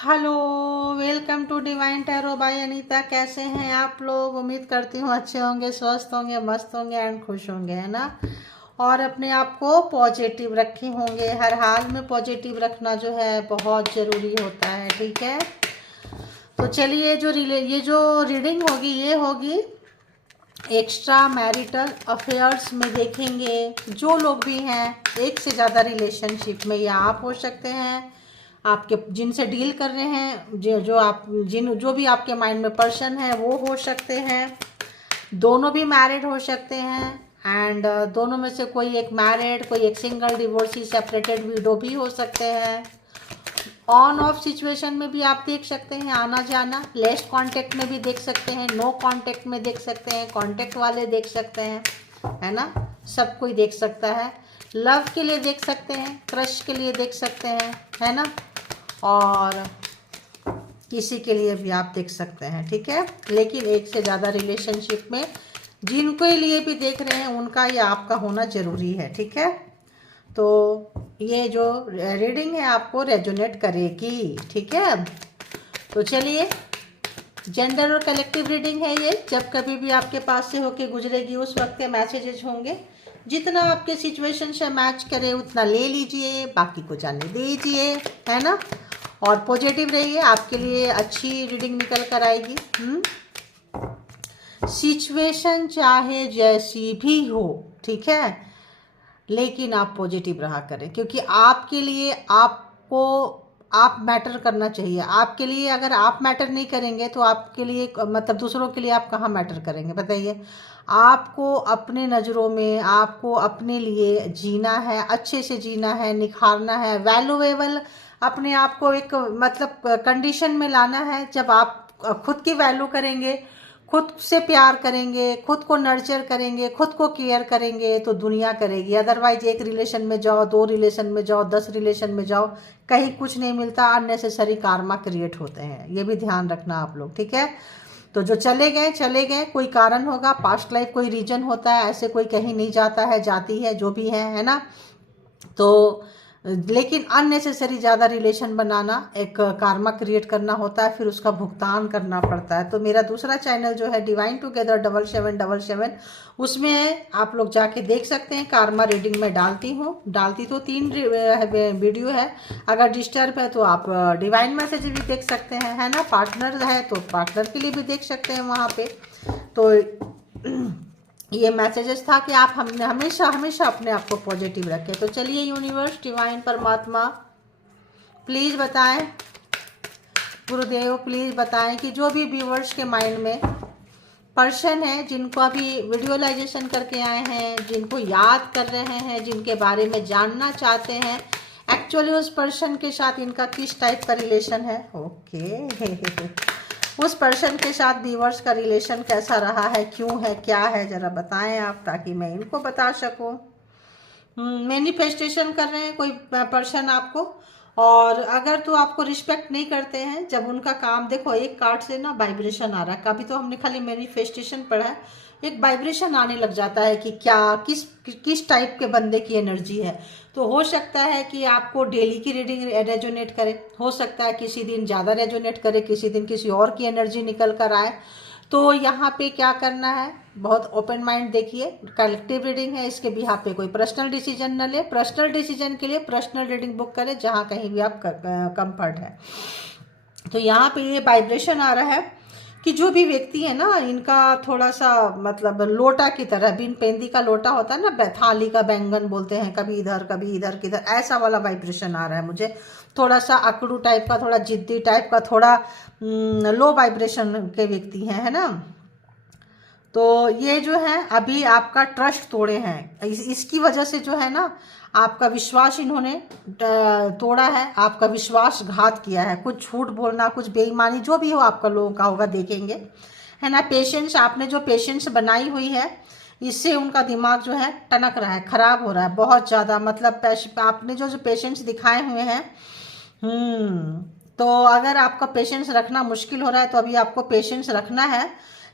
Hello. Welcome to divine tarot by Anita. कैसे हैं आप लोग? उम्मीद करती हूँ अच्छे होंगे, स्वस्थ होंगे, मस्त होंगे एंड खुश होंगे, है ना। और अपने आप को पॉजिटिव रखे होंगे। हर हाल में पॉजिटिव रखना जो है बहुत ज़रूरी होता है, ठीक है। तो चलिए, ये जो रीडिंग होगी ये होगी एक्स्ट्रा मैरिटल अफेयर्स में। देखेंगे जो लोग भी हैं एक से ज़्यादा रिलेशनशिप में, या आप हो सकते हैं, आपके जिनसे डील कर रहे हैं, जो भी आपके माइंड में पर्सन है वो हो सकते हैं। दोनों भी मैरिड हो सकते हैं एंड दोनों में से कोई एक मैरिड, कोई एक सिंगल, डिवोर्सी, सेपरेटेड, विडो भी हो सकते हैं। ऑन ऑफ सिचुएशन में भी आप देख सकते हैं, आना जाना। लेस कांटेक्ट में भी देख सकते हैं, नो कांटेक्ट में देख सकते हैं, कांटेक्ट वाले देख सकते हैं, है ना। सब कोई देख सकता है। लव के लिए देख सकते हैं, क्रश के लिए देख सकते हैं, है ना। और किसी के लिए भी आप देख सकते हैं, ठीक है। लेकिन एक से ज़्यादा रिलेशनशिप में जिनके लिए भी देख रहे हैं उनका या आपका होना ज़रूरी है, ठीक है। तो ये जो रीडिंग है आपको रेजोनेट करेगी, ठीक है। तो चलिए, जेंडर और कलेक्टिव रीडिंग है ये। जब कभी भी आपके पास से होके गुजरेगी उस वक्त के मैसेजेस होंगे। जितना आपके सिचुएशन से मैच करे उतना ले लीजिए, बाकी को जाने दीजिए, है ना। और पॉजिटिव रहिए, आपके लिए अच्छी रीडिंग निकल कर आएगी। सिचुएशन चाहे जैसी भी हो, ठीक है, लेकिन आप पॉजिटिव रहा करें, क्योंकि आपके लिए आप मैटर करना चाहिए। आपके लिए अगर आप मैटर नहीं करेंगे तो आपके लिए मतलब दूसरों के लिए आप कहाँ मैटर करेंगे, बताइए। आपको अपने नज़रों में, आपको अपने लिए जीना है, अच्छे से जीना है, निखारना है, वैल्यूएबल अपने आप को एक मतलब कंडीशन में लाना है। जब आप खुद की वैल्यू करेंगे, खुद से प्यार करेंगे, खुद को नर्चर करेंगे, खुद को केयर करेंगे तो दुनिया करेगी। अदरवाइज एक रिलेशन में जाओ, 2 रिलेशन में जाओ, 10 रिलेशन में जाओ, कहीं कुछ नहीं मिलता। अननेसेसरी कार्मा क्रिएट होते हैं, ये भी ध्यान रखना आप लोग, ठीक है। तो जो चले गए चले गए, कोई कारण होगा, पास्ट लाइफ कोई रीजन होता है, ऐसे कोई कहीं नहीं जाता है, जाती है, जो भी है ना। तो लेकिन अननेसेसरी ज़्यादा रिलेशन बनाना एक कार्मा क्रिएट करना होता है, फिर उसका भुगतान करना पड़ता है। तो मेरा दूसरा चैनल जो है डिवाइन टुगेदर 7777, उसमें आप लोग जाके देख सकते हैं। कार्मा रीडिंग में डालती तो 3 वीडियो है। अगर डिस्टर्ब है तो आप डिवाइन मैसेज भी देख सकते हैं, है ना। पार्टनर है तो पार्टनर के लिए भी देख सकते हैं वहाँ पे। तो ये मैसेजेस था कि आप हमने हमेशा हमेशा अपने आप को पॉजिटिव रखें। तो चलिए, यूनिवर्स, डिवाइन, परमात्मा, प्लीज़ बताएं, गुरुदेव प्लीज़ बताएं कि जो भी व्यूवर्स के माइंड में पर्सन है, जिनको अभी विजुअलाइजेशन करके आए हैं, जिनको याद कर रहे हैं, जिनके बारे में जानना चाहते हैं, एक्चुअली उस पर्सन के साथ इनका किस टाइप का रिलेशन है। ओके उस पर्सन के साथ व्यूअर्स का रिलेशन कैसा रहा है, क्यों है, क्या है, ज़रा बताएं आप, ताकि मैं इनको बता सकूं। मैनिफेस्टेशन कर रहे हैं कोई पर्सन आपको, और अगर तो आपको रिस्पेक्ट नहीं करते हैं, जब उनका काम देखो, एक कार्ड से ना वाइब्रेशन आ रहा है। कभी तो हमने खाली मैनिफेस्टेशन पढ़ा है, एक वाइब्रेशन आने लग जाता है कि क्या किस टाइप के बंदे की एनर्जी है। तो हो सकता है कि आपको डेली की रीडिंग रेजोनेट करे, हो सकता है किसी दिन ज़्यादा रेजोनेट करे, किसी दिन किसी और की एनर्जी निकल कर आए। तो यहाँ पे क्या करना है, बहुत ओपन माइंड देखिए। कलेक्टिव रीडिंग है, इसके भी यहाँ पे कोई पर्सनल डिसीजन न ले। पर्सनल डिसीजन के लिए पर्सनल रीडिंग बुक करें, जहाँ कहीं भी आप कंफर्ट है। तो यहाँ पे ये वाइब्रेशन आ रहा है कि जो भी व्यक्ति है ना, इनका थोड़ा सा मतलब लोटा की तरह, बिन पेंदी का लोटा होता है ना, थाली का बैंगन बोलते हैं, कभी इधर किधर, ऐसा वाला वाइब्रेशन आ रहा है मुझे। थोड़ा सा अकड़ू टाइप का, थोड़ा जिद्दी टाइप का, थोड़ा लो वाइब्रेशन के व्यक्ति हैं, है ना। तो ये जो है अभी आपका ट्रस्ट तोड़े हैं, इसकी वजह से जो है ना, आपका विश्वास इन्होंने तोड़ा है, आपका विश्वासघात किया है। कुछ झूठ बोलना, कुछ बेईमानी, जो भी हो आपका लोगों का होगा, देखेंगे, है ना। पेशेंस, आपने जो पेशेंस बनाई हुई है, इससे उनका दिमाग जो है टनक रहा है, खराब हो रहा है बहुत ज़्यादा। मतलब आपने जो पेशेंस दिखाए हुए हैं, तो अगर आपका पेशेंस रखना मुश्किल हो रहा है तो अभी आपको पेशेंस रखना है,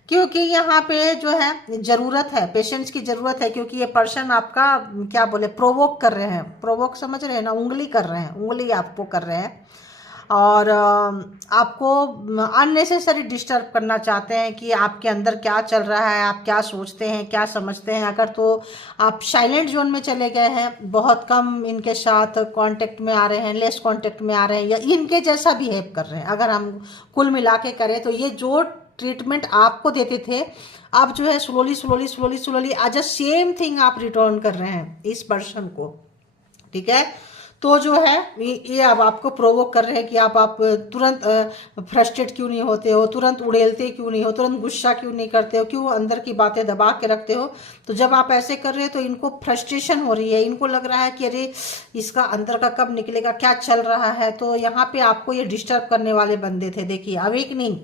क्योंकि यहाँ पे जो है ज़रूरत है, पेशेंस की ज़रूरत है। क्योंकि ये पर्सन आपका क्या बोले, प्रोवोक कर रहे हैं, प्रोवोक समझ रहे हैं ना, उंगली कर रहे हैं, उंगली आपको कर रहे हैं। और आपको अननेसेसरी डिस्टर्ब करना चाहते हैं कि आपके अंदर क्या चल रहा है, आप क्या सोचते हैं, क्या समझते हैं। अगर तो आप साइलेंट जोन में चले गए हैं, बहुत कम इनके साथ कांटेक्ट में आ रहे हैं, लेस कांटेक्ट में आ रहे हैं, या इनके जैसा बिहेव कर रहे हैं, अगर हम कुल मिला के करें तो ये जो ट्रीटमेंट आपको देते थे, आप जो है स्लोली स्लोली स्लोली स्लोली आज सेम थिंग आप रिटर्न कर रहे हैं इस पर्सन को, ठीक है। तो जो है ये अब आपको प्रोवोक कर रहे हैं कि आप तुरंत फ्रस्ट्रेट क्यों नहीं होते हो, तुरंत उड़ेलते क्यों नहीं हो, तुरंत गुस्सा क्यों नहीं करते हो, क्यों अंदर की बातें दबा के रखते हो। तो जब आप ऐसे कर रहे हो तो इनको फ्रस्ट्रेशन हो रही है, इनको लग रहा है कि अरे इसका अंदर का कब निकलेगा, क्या चल रहा है। तो यहाँ पे आपको ये डिस्टर्ब करने वाले बंदे थे। देखिए अवेकनिंग,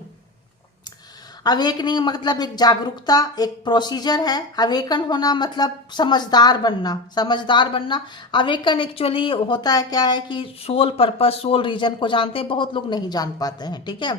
अवेकनिंग मतलब एक जागरूकता, एक प्रोसीजर है। अवेकन होना मतलब समझदार बनना, समझदार बनना। अवेकन एक्चुअली होता है क्या है कि सोल पर्पस, सोल रीजन को जानते हैं, बहुत लोग नहीं जान पाते हैं, ठीक है।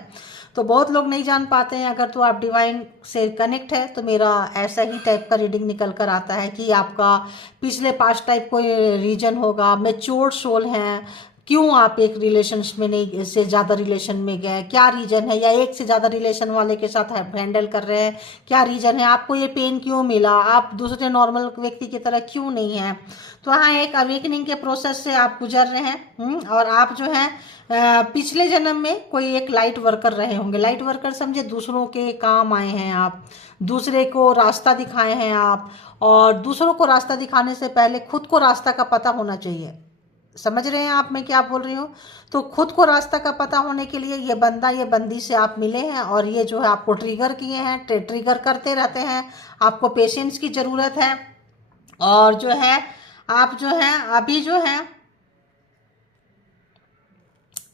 तो बहुत लोग नहीं जान पाते हैं। अगर तो आप डिवाइन से कनेक्ट है तो मेरा ऐसा ही टाइप का रीडिंग निकल कर आता है कि आपका पिछले पास्ट टाइप कोई रीजन होगा, मैच्योर सोल हैं, क्यों आप एक रिलेशन में नहीं से ज़्यादा रिलेशन में गए, क्या रीज़न है, या एक से ज़्यादा रिलेशन वाले के साथ हैंडल कर रहे हैं, क्या रीज़न है, आपको ये पेन क्यों मिला, आप दूसरे नॉर्मल व्यक्ति की तरह क्यों नहीं हैं। तो हाँ, एक अवेकनिंग के प्रोसेस से आप गुजर रहे हैं। और आप जो है पिछले जन्म में कोई एक लाइट वर्कर रहे होंगे। लाइट वर्कर समझे दूसरों के काम आए हैं, आप दूसरे को रास्ता दिखाए हैं आप। और दूसरों को रास्ता दिखाने से पहले खुद को रास्ता का पता होना चाहिए। समझ रहे हैं आप मैं क्या बोल रही हूँ। तो खुद को रास्ता का पता होने के लिए ये बंदा, ये बंदी से आप मिले हैं, और ये जो है आपको ट्रिगर किए हैं, ट्रिगर करते रहते हैं। आपको पेशेंस की ज़रूरत है। और जो है आप जो है अभी जो है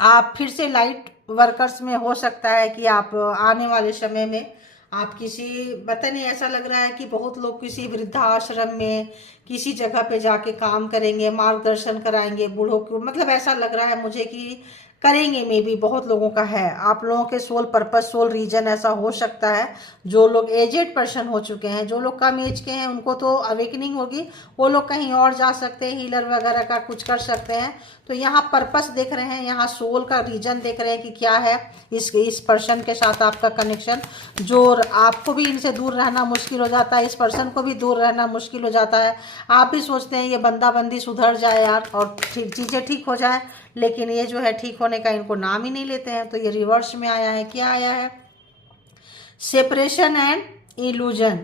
आप फिर से लाइट वर्कर्स में हो सकता है कि आप आने वाले समय में आप किसी, पता नहीं, ऐसा लग रहा है कि बहुत लोग किसी वृद्धाश्रम में किसी जगह पे जाके काम करेंगे, मार्गदर्शन कराएंगे बूढ़ों को। मतलब ऐसा लग रहा है मुझे कि करेंगे, मे बी बहुत लोगों का है। आप लोगों के सोल पर्पस, सोल रीजन ऐसा हो सकता है। जो लोग एजेड पर्सन हो चुके हैं, जो लोग कम एज के हैं, उनको तो अवेकनिंग होगी, वो लोग कहीं और जा सकते हैं, हीलर वगैरह का कुछ कर सकते हैं। तो यहाँ पर्पस देख रहे हैं, यहाँ सोल का रीजन देख रहे हैं कि क्या है इस पर्सन के साथ आपका कनेक्शन। जो आपको भी इनसे दूर रहना मुश्किल हो जाता है, इस पर्सन को भी दूर रहना मुश्किल हो जाता है। आप भी सोचते हैं ये बंदा बंदी सुधर जाए यार और चीज़ें ठीक हो जाए, लेकिन ये जो है ठीक होने का इनको नाम ही नहीं लेते हैं। तो ये रिवर्स में आया है। क्या आया है? Separation and illusion.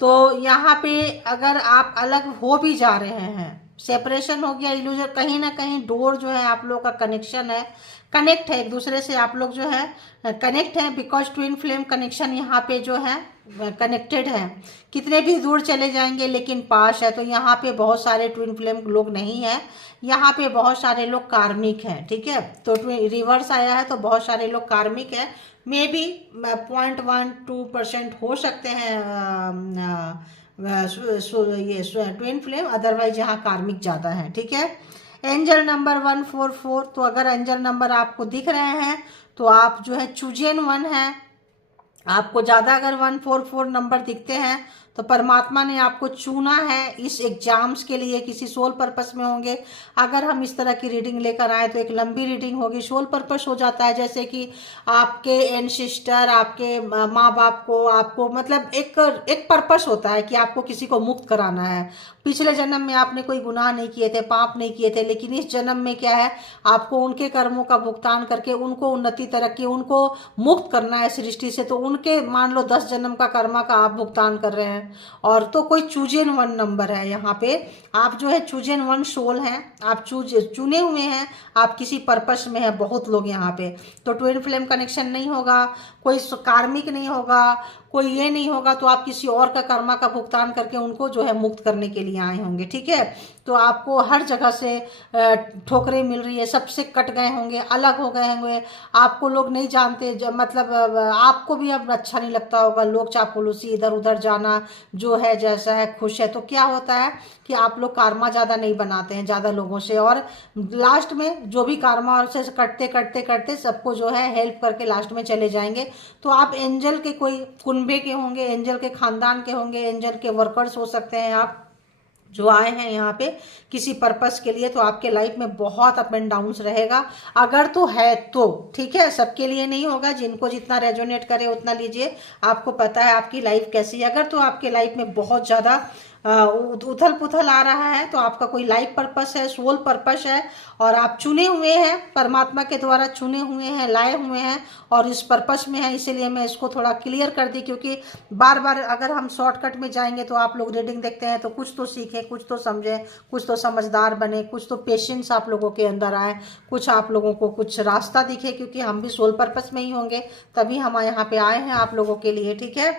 तो यहाँ पे अगर आप अलग हो भी जा रहे हैं, सेपरेशन हो गया, इल्यूजन, कहीं ना कहीं डोर जो है आप लोग का कनेक्शन है, कनेक्ट है एक दूसरे से, आप लोग जो है कनेक्ट हैं, बिकॉज ट्विन फ्लेम कनेक्शन यहाँ पे जो है कनेक्टेड है। कितने भी दूर चले जाएंगे लेकिन पास है। तो यहाँ पे बहुत सारे ट्विन फ्लेम लोग नहीं है, यहाँ पे बहुत सारे लोग कार्मिक हैं, ठीक है। तो रिवर्स आया है तो बहुत सारे लोग कार्मिक है। मे बी 0.12% हो सकते हैं ये ट्विन फ्लेम, अदरवाइज यहाँ कार्मिक ज़्यादा है, ठीक है। Angel number 144। तो अगर एंजल नंबर आपको दिख रहे हैं तो आप जो है चूजियन 1 है। आपको ज़्यादा अगर 144 नंबर दिखते हैं तो परमात्मा ने आपको चुना है इस एग्जाम्स के लिए, किसी सोल पर्पस में होंगे। अगर हम इस तरह की रीडिंग लेकर आए तो एक लंबी रीडिंग होगी। सोल पर्पस हो जाता है जैसे कि आपके एनसिस्टर, आपके माँ बाप को, आपको मतलब एक पर्पस होता है कि आपको किसी को मुक्त कराना है। पिछले जन्म में आपने कोई गुनाह नहीं किए थे, पाप नहीं किए थे, लेकिन इस जन्म में क्या है, आपको उनके कर्मों का भुगतान करके उनको उन्नति तरक्की, उनको मुक्त करना है सृष्टि से। तो उनके मान लो 10 जन्म का कर्मा का आप भुगतान कर रहे हैं। और तो कोई चूजन 1 नंबर है यहाँ पे, आप जो है चूजन 1 सोल हैं, आप चुने हुए हैं, आप किसी पर्पस में है। बहुत लोग यहाँ पे तो ट्विन फ्लेम कनेक्शन नहीं होगा, कोई कार्मिक नहीं होगा, कोई ये नहीं होगा, तो आप किसी और का कर्मा का भुगतान करके उनको जो है मुक्त करने के लिए आए होंगे, ठीक है। तो आपको हर जगह से ठोकरें मिल रही है, सबसे कट गए होंगे, अलग हो गए होंगे, आपको लोग नहीं जानते, मतलब आपको भी अब अच्छा नहीं लगता होगा, लोग चापलूसी, इधर उधर जाना, जो है जैसा है खुश है। तो क्या होता है कि आप लोग कार्मा ज़्यादा नहीं बनाते हैं ज़्यादा लोगों से, और लास्ट में जो भी कार्मा से करते करते करते सबको जो है हेल्प करके लास्ट में चले जाएंगे। तो आप एंजल के कोई कुनबे के होंगे, एंजल के खानदान के होंगे, एंजल के वर्कर्स हो सकते हैं आप, जो आए हैं यहाँ पे किसी पर्पस के लिए, तो आपके लाइफ में बहुत अप एंड डाउन्स रहेगा। अगर तो है तो ठीक है, सबके लिए नहीं होगा, जिनको जितना रेजोनेट करे उतना लीजिए। आपको पता है आपकी लाइफ कैसी है। अगर तो आपके लाइफ में बहुत ज़्यादा उथल पुथल आ रहा है, तो आपका कोई लाइफ पर्पस है, सोल पर्पस है, और आप चुने हुए हैं, परमात्मा के द्वारा चुने हुए हैं, लाए हुए हैं और इस पर्पस में है। इसीलिए मैं इसको थोड़ा क्लियर कर दी, क्योंकि बार बार अगर हम शॉर्टकट में जाएंगे तो आप लोग रीडिंग देखते हैं तो कुछ तो सीखें, कुछ तो समझें, कुछ तो समझदार बने, कुछ तो पेशेंस आप लोगों के अंदर आए, कुछ आप लोगों को कुछ रास्ता दिखे, क्योंकि हम भी सोल पर्पस में ही होंगे, तभी हम यहाँ पे आए हैं आप लोगों के लिए। ठीक है,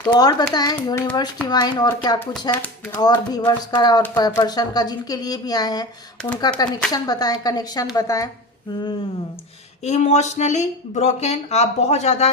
तो और बताएं यूनिवर्स डिवाइन और क्या कुछ है, और व्यूअर्स का और पर्सन का जिनके लिए भी आए हैं उनका कनेक्शन बताएं, कनेक्शन बताएं। इमोशनली ब्रोकन, आप बहुत ज़्यादा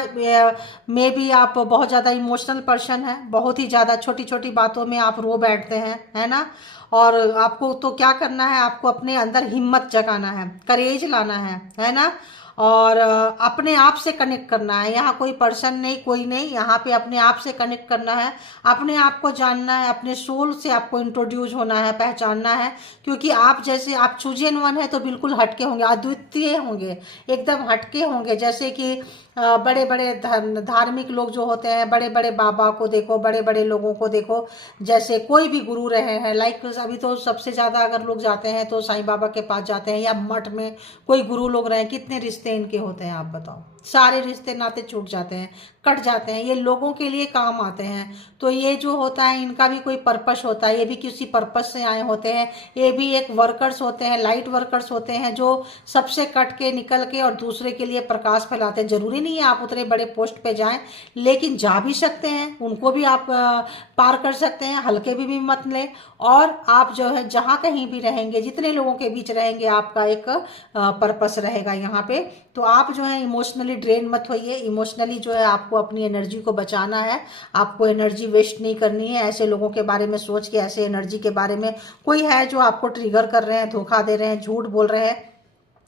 मे बी आप बहुत ज़्यादा इमोशनल पर्सन है, बहुत ही ज़्यादा छोटी छोटी बातों में आप रो बैठते हैं, है ना। और आपको तो क्या करना है, आपको अपने अंदर हिम्मत जगाना है, करेज लाना है ना, और अपने आप से कनेक्ट करना है। यहाँ कोई पर्सन नहीं, कोई नहीं, यहाँ पे अपने आप से कनेक्ट करना है, अपने आप को जानना है, अपने सोल से आपको इंट्रोड्यूस होना है, पहचानना है। क्योंकि आप जैसे आप चूजन वन है तो बिल्कुल हटके होंगे, अद्वितीय होंगे, एकदम हटके होंगे। जैसे कि बड़े बड़े धार्मिक लोग जो होते हैं, बड़े बड़े बाबा को देखो, बड़े बड़े लोगों को देखो, जैसे कोई भी गुरु रहे हैं, लाइक अभी तो सबसे ज़्यादा अगर लोग जाते हैं तो साईं बाबा के पास जाते हैं, या मठ में कोई गुरु लोग रहे हैं, कितने रिश्ते इनके होते हैं आप बताओ। सारे रिश्ते नाते छूट जाते हैं, कट जाते हैं, ये लोगों के लिए काम आते हैं। तो ये जो होता है इनका भी कोई पर्पस होता है, ये भी किसी पर्पस से आए होते हैं, ये भी एक वर्कर्स होते हैं, लाइट वर्कर्स होते हैं, जो सबसे कट के निकल के और दूसरे के लिए प्रकाश फैलाते हैं। जरूरी नहीं है आप उतने बड़े पोस्ट पे जाएं, लेकिन जा भी सकते हैं, उनको भी आप पार कर सकते हैं, हल्के भी मत लें। और आप जो है जहाँ कहीं भी रहेंगे, जितने लोगों के बीच रहेंगे, आपका एक पर्पस रहेगा यहाँ पे। तो आप जो है इमोशनली ड्रेन मत होइए, इमोशनली जो है आपको अपनी एनर्जी को बचाना है, आपको एनर्जी वेस्ट नहीं करनी है। ऐसे लोगों के बारे में सोच के, ऐसे एनर्जी के बारे में, कोई है जो आपको ट्रिगर कर रहे हैं, धोखा दे रहे हैं, झूठ बोल रहे हैं,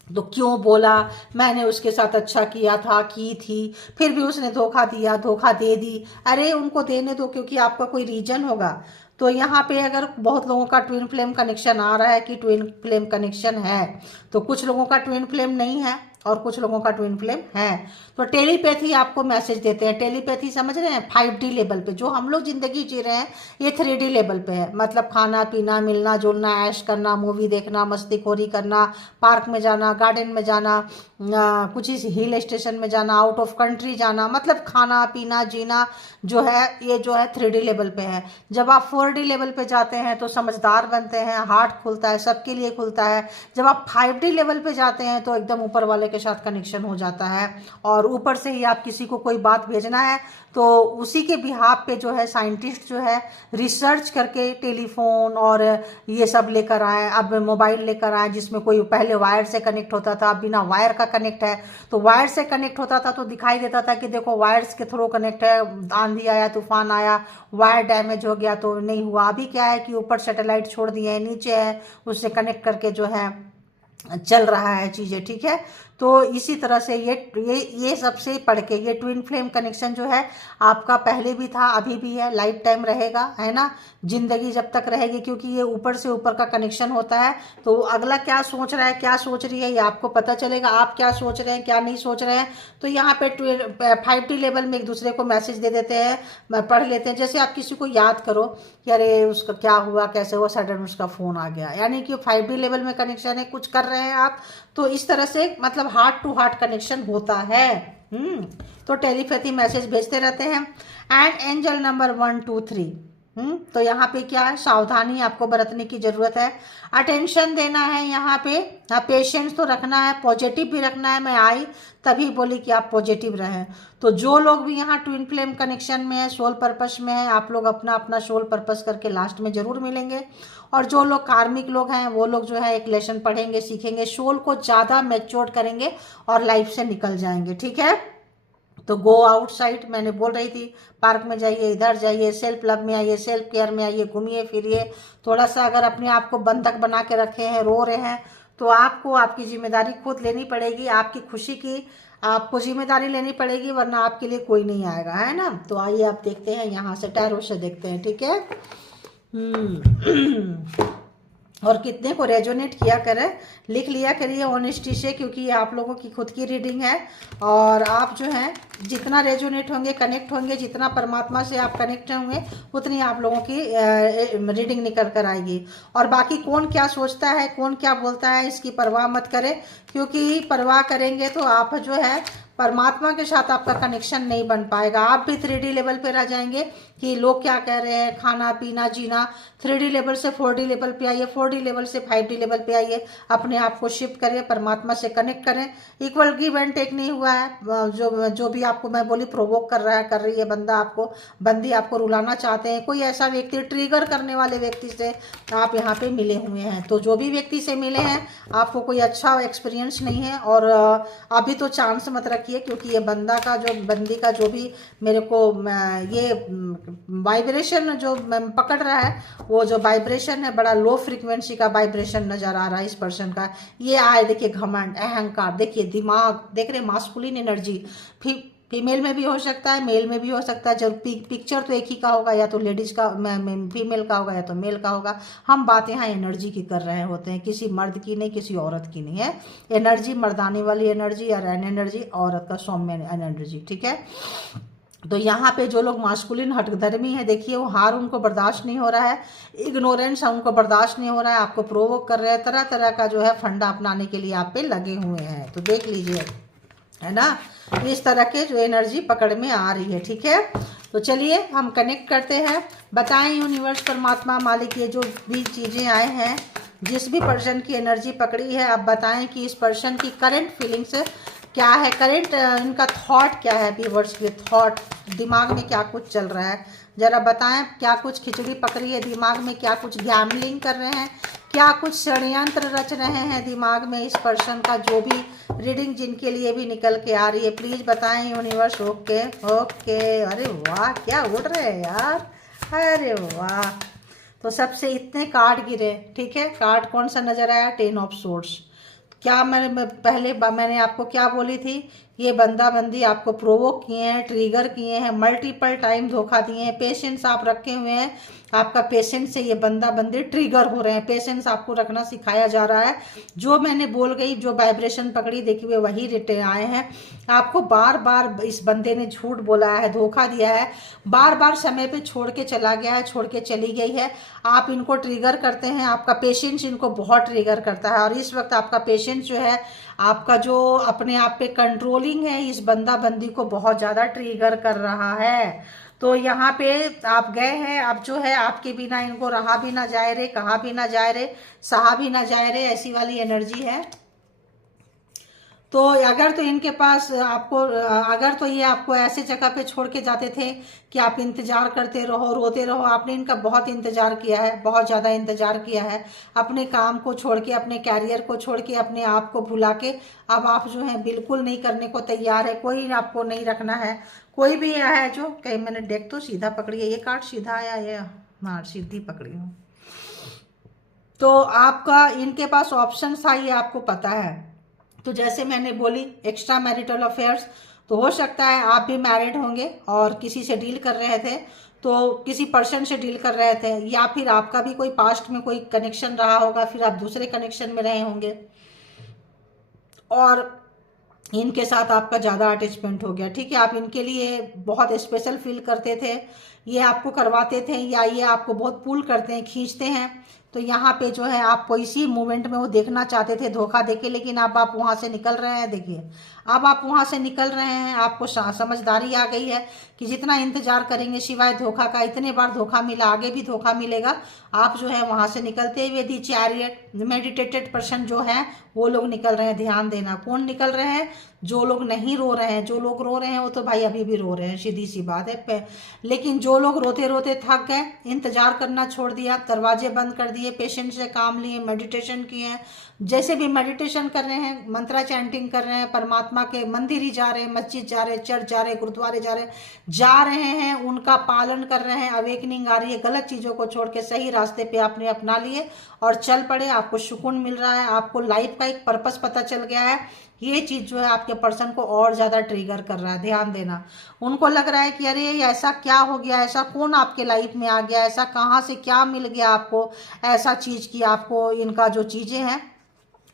तो क्यों बोला, मैंने उसके साथ अच्छा किया था, की थी, फिर भी उसने धोखा दिया, धोखा दे दी। अरे उनको देने दो, क्योंकि आपका कोई रीजन होगा। तो यहाँ पे अगर बहुत लोगों का ट्विन फ्लेम कनेक्शन आ रहा है कि ट्विन फ्लेम कनेक्शन है, तो कुछ लोगों का ट्विन फ्लेम नहीं है और कुछ लोगों का ट्विन फ्लेम है। तो टेलीपैथी आपको मैसेज देते हैं। टेलीपैथी समझ रहे हैं, 5D लेवल पे जो हम लोग जिंदगी जी रहे हैं, ये 3D लेवल पे है। मतलब खाना पीना, मिलना जुलना, ऐश करना, मूवी देखना, मस्तीखोरी करना, पार्क में जाना, गार्डन में जाना, कुछ इस हिल स्टेशन में जाना, आउट ऑफ कंट्री जाना, मतलब खाना पीना जीना जो है, ये जो है 3D लेवल पे है। जब आप 4D लेवल पे जाते हैं तो समझदार बनते हैं, हार्ट खुलता है, सबके लिए खुलता है। जब आप 5D लेवल पे जाते हैं तो एकदम ऊपर वाले के साथ कनेक्शन हो जाता है, और ऊपर से ही आप किसी को कोई बात भेजना है तो उसी के बिहाफ पे जो है साइंटिस्ट जो है रिसर्च करके टेलीफोन और ये सब लेकर आए, अब मोबाइल लेकर आए, जिसमें कोई पहले वायर से कनेक्ट होता था, अब बिना वायर का कनेक्ट है। तो वायर से कनेक्ट होता था तो दिखाई देता था कि देखो वायर्स के थ्रू कनेक्ट है, आंधी आया, तूफान आया, वायर डैमेज हो गया तो नहीं हुआ। अभी क्या है कि ऊपर सैटेलाइट छोड़ दिए हैं, नीचे है, उससे कनेक्ट करके जो है चल रहा है चीज़ें। ठीक है, तो इसी तरह से ये सबसे पढ़ के, ये ट्विन फ्लेम कनेक्शन जो है आपका पहले भी था, अभी भी है, लाइफ टाइम रहेगा, है ना, जिंदगी जब तक रहेगी, क्योंकि ये ऊपर से ऊपर का कनेक्शन होता है। तो अगला क्या सोच रहा है, क्या सोच रही है, ये आपको पता चलेगा, आप क्या सोच रहे हैं, क्या नहीं सोच रहे हैं। तो यहाँ पे 5D लेवल में एक दूसरे को मैसेज दे देते हैं, पढ़ लेते हैं। जैसे आप किसी को याद करो कि अरे उसका क्या हुआ, कैसे हुआ, सडन उसका फ़ोन आ गया, यानी कि 5D लेवल में कनेक्शन है, कुछ कर रहे हैं आप। तो इस तरह से मतलब हार्ट टू हार्ट कनेक्शन होता है। तो टेलीपैथी मैसेज भेजते रहते हैं। And angel number 1 2 3। तो यहाँ पे क्या है, सावधानी आपको बरतने की जरूरत है, अटेंशन देना है यहाँ पे, पेशेंस तो रखना है, पॉजिटिव भी रखना है। मैं आई तभी बोली कि आप पॉजिटिव रहें। तो जो लोग भी यहाँ ट्विन फ्लेम कनेक्शन में है, सोल पर्पस में है, आप लोग अपना अपना सोल पर्पस करके लास्ट में जरूर मिलेंगे। और जो लोग कार्मिक लोग हैं वो लोग जो है एक लेसन पढ़ेंगे, सीखेंगे, सोल को ज़्यादा मैच्योर करेंगे और लाइफ से निकल जाएंगे। ठीक है, तो गो आउटसाइड, मैंने बोल रही थी, पार्क में जाइए, इधर जाइए, सेल्फ लव में आइए, सेल्फ केयर में आइए, घूमिए फिरिए। थोड़ा सा अगर अपने आप को बंधक बना के रखे हैं, रो रहे हैं, तो आपको आपकी जिम्मेदारी खुद लेनी पड़ेगी। आपकी खुशी की आपको जिम्मेदारी लेनी पड़ेगी, वरना आपके लिए कोई नहीं आएगा, है ना। तो आइए आप देखते हैं यहाँ से, टैरो से देखते हैं। ठीक है, हम्म। और कितने को रेजोनेट किया करे, लिख लिया करिए ऑनेस्टी से, क्योंकि ये आप लोगों की खुद की रीडिंग है। और आप जो है जितना रेजोनेट होंगे, कनेक्ट होंगे, जितना परमात्मा से आप कनेक्ट होंगे, उतनी आप लोगों की रीडिंग निकल कर आएगी। और बाकी कौन क्या सोचता है, कौन क्या बोलता है, इसकी परवाह मत करें, क्योंकि परवाह करेंगे तो आप जो है परमात्मा के साथ आपका कनेक्शन नहीं बन पाएगा। आप भी 3D लेवल पे रह जाएंगे कि लोग क्या कह रहे हैं, खाना पीना जीना। 3D लेवल से 4D लेवल पे आइए, 4D लेवल से 5D लेवल पे आइए, अपने आप को शिफ्ट करें, परमात्मा से कनेक्ट करें। इक्वल गिव एंड टेक नहीं हुआ है। जो भी आपको मैं बोली प्रोवोक कर रहा है, कर रही है बंदा आपको, बंदी आपको रुलाना चाहते हैं, कोई ऐसा व्यक्ति, ट्रिगर करने वाले व्यक्ति से आप यहाँ पे मिले हुए हैं। तो जो भी व्यक्ति से मिले हैं, आपको कोई अच्छा एक्सपीरियंस नहीं है। और अभी तो चांस मत रखिए, क्योंकि ये बंदा का जो, बंदी का जो भी मेरे को ये वाइब्रेशन जो पकड़ रहा है, वो जो वाइब्रेशन है बड़ा लो फ्रीक्वेंसी का वाइब्रेशन नजर आ रहा है इस पर्सन का। ये आए देखिए घमंड, अहंकार, देखिए दिमाग, देख रहे मास्कुलिन एनर्जी, फीमेल में भी हो सकता है, मेल में भी हो सकता है। जब पिक्चर तो एक ही का होगा, या तो लेडीज का, फीमेल का होगा, या तो मेल का होगा। हम बात यहाँ एनर्जी की कर रहे होते हैं, किसी मर्द की नहीं, किसी औरत की नहीं है। एनर्जी मर्दानी वाली एनर्जी, और एनर्जी औरत का सौम्य एनर्जी, ठीक है। तो यहाँ पे जो लोग मास्कुलिन हठधर्मी है, देखिए वो हार उनको बर्दाश्त नहीं हो रहा है, इग्नोरेंस उनको बर्दाश्त नहीं हो रहा है, आपको प्रोवोक कर रहे हैं, तरह तरह का जो है फंडा अपनाने के लिए आप पे लगे हुए हैं। तो देख लीजिए, है ना, इस तरह के जो एनर्जी पकड़ में आ रही है, ठीक है। तो चलिए हम कनेक्ट करते हैं। बताएं यूनिवर्स, परमात्मा, मालिक, ये जो भी चीज़ें आए हैं, जिस भी पर्सन की एनर्जी पकड़ी है, आप बताएं कि इस पर्सन की करंट फीलिंग्स क्या है, करंट इनका थॉट क्या है, व्यूअर्स के थॉट, दिमाग में क्या कुछ चल रहा है, जरा बताएं। क्या कुछ खिचड़ी पकड़ी है दिमाग में, क्या कुछ गैम्बलिंग कर रहे हैं, क्या कुछ षड्यंत्र रच रहे हैं दिमाग में इस पर्सन का। जो भी रीडिंग जिनके लिए भी निकल के आ रही है, प्लीज़ बताएं यूनिवर्स। ओके ओके, अरे वाह, क्या उड़ रहे हैं यार, अरे वाह। तो सबसे इतने कार्ड गिरे, ठीक है। कार्ड कौन सा नजर आया, 10 ऑफ सोर्ड्स। क्या मैंने आपको क्या बोली थी, ये बंदा बंदी आपको प्रोवोक किए हैं, ट्रिगर किए हैं, मल्टीपल टाइम धोखा दिए हैं। पेशेंस आप रखे हुए हैं, आपका पेशेंस से ये बंदा बंदी ट्रिगर हो रहे हैं। पेशेंस आपको रखना सिखाया जा रहा है। जो मैंने बोल गई, जो वाइब्रेशन पकड़ी, देखिए वही रिटर्न आए हैं। आपको बार बार इस बंदे ने झूठ बोला है, धोखा दिया है, बार बार समय पे छोड़ के चला गया है, छोड़ के चली गई है। आप इनको ट्रिगर करते हैं, आपका पेशेंस इनको बहुत ट्रिगर करता है। और इस वक्त आपका पेशेंस जो है, आपका जो अपने आप पे कंट्रोलिंग है, इस बंदा बंदी को बहुत ज़्यादा ट्रिगर कर रहा है। तो यहाँ पे आप गए हैं, अब जो है आपके बिना इनको रहा भी ना जाए रे, कहा भी ना जाए रे, सहा भी ना जाए रे, ऐसी वाली एनर्जी है। तो अगर तो इनके पास आपको, अगर तो ये आपको ऐसे जगह पे छोड़ के जाते थे कि आप इंतजार करते रहो, रोते रहो। आपने इनका बहुत इंतजार किया है, बहुत ज़्यादा इंतजार किया है। अपने काम को छोड़ के, अपने कैरियर को छोड़ के, अपने आप को भुला के अब आप जो है बिल्कुल नहीं करने को तैयार है। कोई आपको नहीं रखना है। कोई भी है जो, कहीं मैंने डेक तो सीधा पकड़ी है, ये कार्ड सीधा आया, ये हाँ सीधी पकड़ी हूँ। तो आपका इनके पास ऑप्शन था, ये आपको पता है। तो जैसे मैंने बोली, एक्स्ट्रा मैरिटल अफेयर्स, तो हो सकता है आप भी मैरिड होंगे और किसी से डील कर रहे थे, तो किसी पर्सन से डील कर रहे थे, या फिर आपका भी कोई पास्ट में कोई कनेक्शन रहा होगा, फिर आप दूसरे कनेक्शन में रहे होंगे और इनके साथ आपका ज़्यादा अटैचमेंट हो गया, ठीक है। आप इनके लिए बहुत स्पेशल फील करते थे, ये आपको करवाते थे, या ये आपको बहुत पुल करते हैं, खींचते हैं। तो यहाँ पे जो है आपको इसी मोमेंट में वो देखना चाहते थे, धोखा देके, लेकिन अब आप वहाँ से निकल रहे हैं। देखिए अब आप वहाँ से निकल रहे हैं, आपको समझदारी आ गई है कि जितना इंतजार करेंगे सिवाय धोखा का, इतने बार धोखा मिला, आगे भी धोखा मिलेगा। आप जो है वहाँ से निकलते हुए दी चैरियट, मेडिटेटेड पर्सन जो है वो लोग निकल रहे हैं। ध्यान देना, कौन निकल रहे हैं, जो लोग नहीं रो रहे हैं। जो लोग रो रहे हैं वो तो भाई अभी भी रो रहे हैं, सीधी सी बात है। लेकिन जो लोग रोते रोते थक गए, इंतजार करना छोड़ दिया, दरवाजे बंद कर दिए, पेशेंस से काम लिए, मेडिटेशन किए, जैसे भी मेडिटेशन कर रहे हैं, मंत्रा चैंटिंग कर रहे हैं, परमात्मा के मंदिर ही जा रहे हैं, मस्जिद जा रहे हैं, चर्च जा रहे हैं, गुरुद्वारे जा रहे हैं, उनका पालन कर रहे हैं, अवेकनिंग आ रही है। गलत चीज़ों को छोड़ के सही रास्ते पे आपने अपना लिए और चल पड़े, आपको सुकून मिल रहा है, आपको लाइफ का एक पर्पस पता चल गया है, ये चीज़ जो है आपके पर्सन को और ज़्यादा ट्रिगर कर रहा है। ध्यान देना, उनको लग रहा है कि अरे ये ऐसा क्या हो गया, ऐसा कौन आपके लाइफ में आ गया, ऐसा कहाँ से क्या मिल गया आपको, ऐसा चीज़ की आपको इनका जो चीज़ें हैं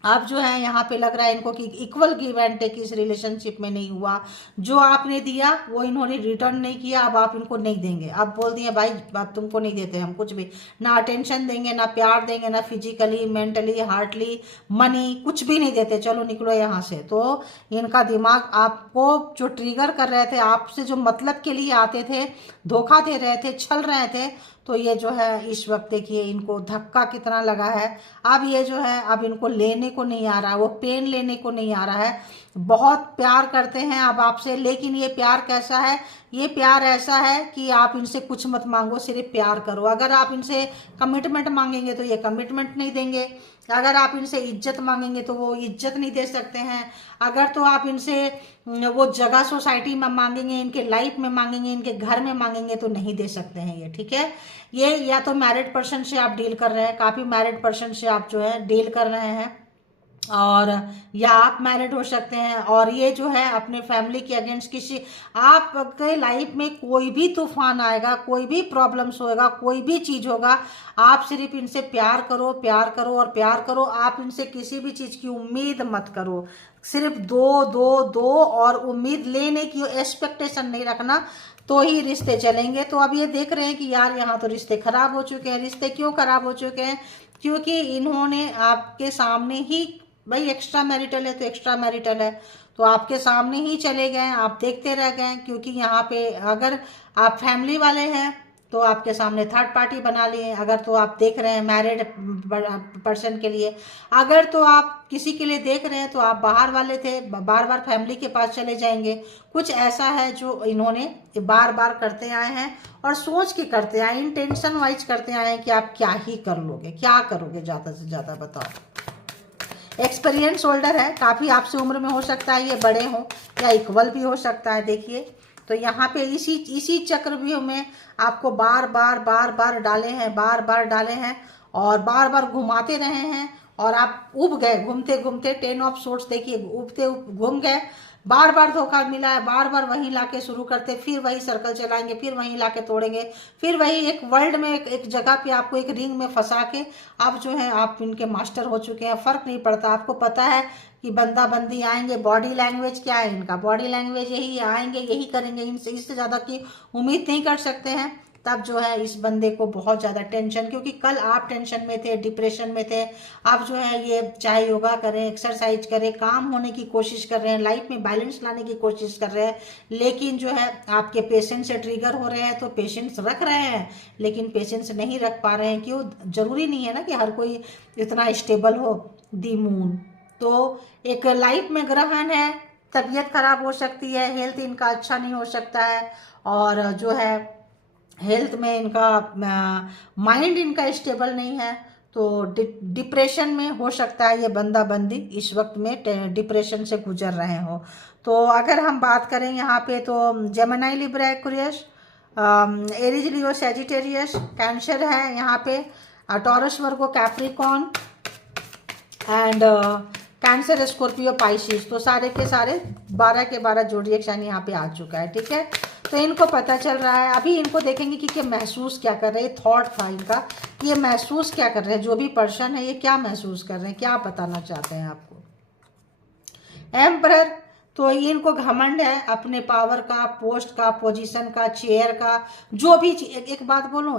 अब जो है यहाँ पे लग रहा है इनको कि इक्वल गिव एंड टेक इस रिलेशनशिप में नहीं हुआ। जो आपने दिया वो इन्होंने रिटर्न नहीं किया, अब आप इनको नहीं देंगे। अब बोल दिए भाई अब तुमको नहीं देते हम कुछ भी, ना अटेंशन देंगे, ना प्यार देंगे, ना फिजिकली, मेंटली, हार्टली, मनी, कुछ भी नहीं देते, चलो निकलो यहाँ से। तो इनका दिमाग आपको जो ट्रिगर कर रहे थे, आपसे जो मतलब के लिए आते थे, धोखा दे रहे थे, छल रहे थे, तो ये जो है इस वक्त देखिए इनको धक्का कितना लगा है। अब ये जो है अब इनको लेने को नहीं आ रहा, वो पेन लेने को नहीं आ रहा है। बहुत प्यार करते हैं अब आपसे, लेकिन ये प्यार कैसा है, ये प्यार ऐसा है कि आप इनसे कुछ मत मांगो, सिर्फ प्यार करो। अगर आप इनसे कमिटमेंट मांगेंगे तो ये कमिटमेंट नहीं देंगे, अगर आप इनसे इज्जत मांगेंगे तो वो इज्जत नहीं दे सकते हैं, अगर तो आप इनसे वो जगह सोसाइटी में मांगेंगे, इनके लाइफ में मांगेंगे, इनके घर में मांगेंगे तो नहीं दे सकते हैं ये, ठीक है। ये या तो मैरिड पर्सन से आप डील कर रहे हैं, काफ़ी मैरिड पर्सन से आप जो है डील कर रहे हैं, और या आप मैरिड हो सकते हैं, और ये जो है अपने फैमिली के अगेंस्ट किसी, आपके लाइफ में कोई भी तूफान आएगा, कोई भी प्रॉब्लम्स होएगा, कोई भी चीज़ होगा, आप सिर्फ इनसे प्यार करो, प्यार करो और प्यार करो। आप इनसे किसी भी चीज़ की उम्मीद मत करो, सिर्फ दो दो दो, और उम्मीद लेने की एक्सपेक्टेशन नहीं रखना, तो ही रिश्ते चलेंगे। तो अब ये देख रहे हैं कि यार यहाँ तो रिश्ते खराब हो चुके हैं। रिश्ते क्यों खराब हो चुके हैं, क्योंकि इन्होंने आपके सामने ही, भाई एक्स्ट्रा मैरिटल है तो एक्स्ट्रा मैरिटल है, तो आपके सामने ही चले गए, आप देखते रह गए। क्योंकि यहाँ पे अगर आप फैमिली वाले हैं तो आपके सामने थर्ड पार्टी बना लिए, अगर तो आप देख रहे हैं मैरिड पर्सन के लिए, अगर तो आप किसी के लिए देख रहे हैं तो आप बाहर वाले थे, बार बार फैमिली के पास चले जाएंगे। कुछ ऐसा है जो इन्होंने बार बार करते आए हैं, और सोच के करते आए, इंटेंशन वाइज करते आए हैं कि आप क्या ही कर लोगे, क्या करोगे ज़्यादा से ज़्यादा, बताओ। एक्सपीरियंस होल्डर है, काफ़ी आपसे उम्र में हो सकता है, ये बड़े हों या इक्वल भी हो सकता है। देखिए तो यहाँ पे इसी चक्रव्यूह में आपको बार बार डाले हैं, बार बार डाले हैं, और बार बार घुमाते रहे हैं, और आप उब गए घूमते घूमते। 10 ऑफ सोर्ट्स देखिए, उबते घूम गए, बार बार धोखा मिला है, बार बार वहीं लाके शुरू करते, फिर वही सर्कल चलाएंगे, फिर वहीं लाके तोड़ेंगे, फिर वही एक वर्ल्ड में एक जगह पे आपको एक रिंग में फंसा के आप जो है आप इनके मास्टर हो चुके हैं। फर्क नहीं पड़ता, आपको पता है कि बंदा बंदी आएंगे। बॉडी लैंग्वेज क्या है इनका, बॉडी लैंग्वेज यही आएंगे, यही करेंगे, इनसे इससे ज़्यादा की उम्मीद नहीं कर सकते हैं। तब जो है इस बंदे को बहुत ज़्यादा टेंशन, क्योंकि कल आप टेंशन में थे, डिप्रेशन में थे, आप जो है ये चाहे योगा करें, एक्सरसाइज करें, काम होने की कोशिश कर रहे हैं, लाइफ में बैलेंस लाने की कोशिश कर रहे हैं, लेकिन जो है आपके पेशेंस से ट्रिगर हो रहे हैं, तो पेशेंस रख रहे हैं लेकिन पेशेंस नहीं रख पा रहे हैं। क्यों, जरूरी नहीं है ना कि हर कोई इतना स्टेबल हो। दी मून तो एक लाइफ में ग्रहण है, तबीयत खराब हो सकती है, हेल्थ इनका अच्छा नहीं हो सकता है, और जो है हेल्थ में इनका माइंड इनका स्टेबल नहीं है, तो डिप्रेशन में हो सकता है ये बंदा बंदी इस वक्त में डिप्रेशन से गुजर रहे हो। तो अगर हम बात करें यहाँ पे तो जेमिनी, लिब्रा, एक्वेरियस, एरीज, लियो, सैजिटेरियस, कैंसर है यहाँ पे, taurus, Virgo, Capricorn and cancer, Scorpio, Pisces. तो सारे के सारे 12 के 12 जोडिएक साइन यहाँ पे आ चुका है, ठीक है। तो इनको पता चल रहा है, अभी इनको देखेंगे कि ये महसूस क्या कर रहे हैं। थॉट था इनका, ये महसूस क्या कर रहे हैं, जो भी पर्सन है ये क्या महसूस कर रहे हैं, क्या बताना चाहते हैं आपको। एम्परर, तो इनको घमंड है अपने पावर का, पोस्ट का, पोजीशन का, चेयर का, जो भी एक बात बोलूं,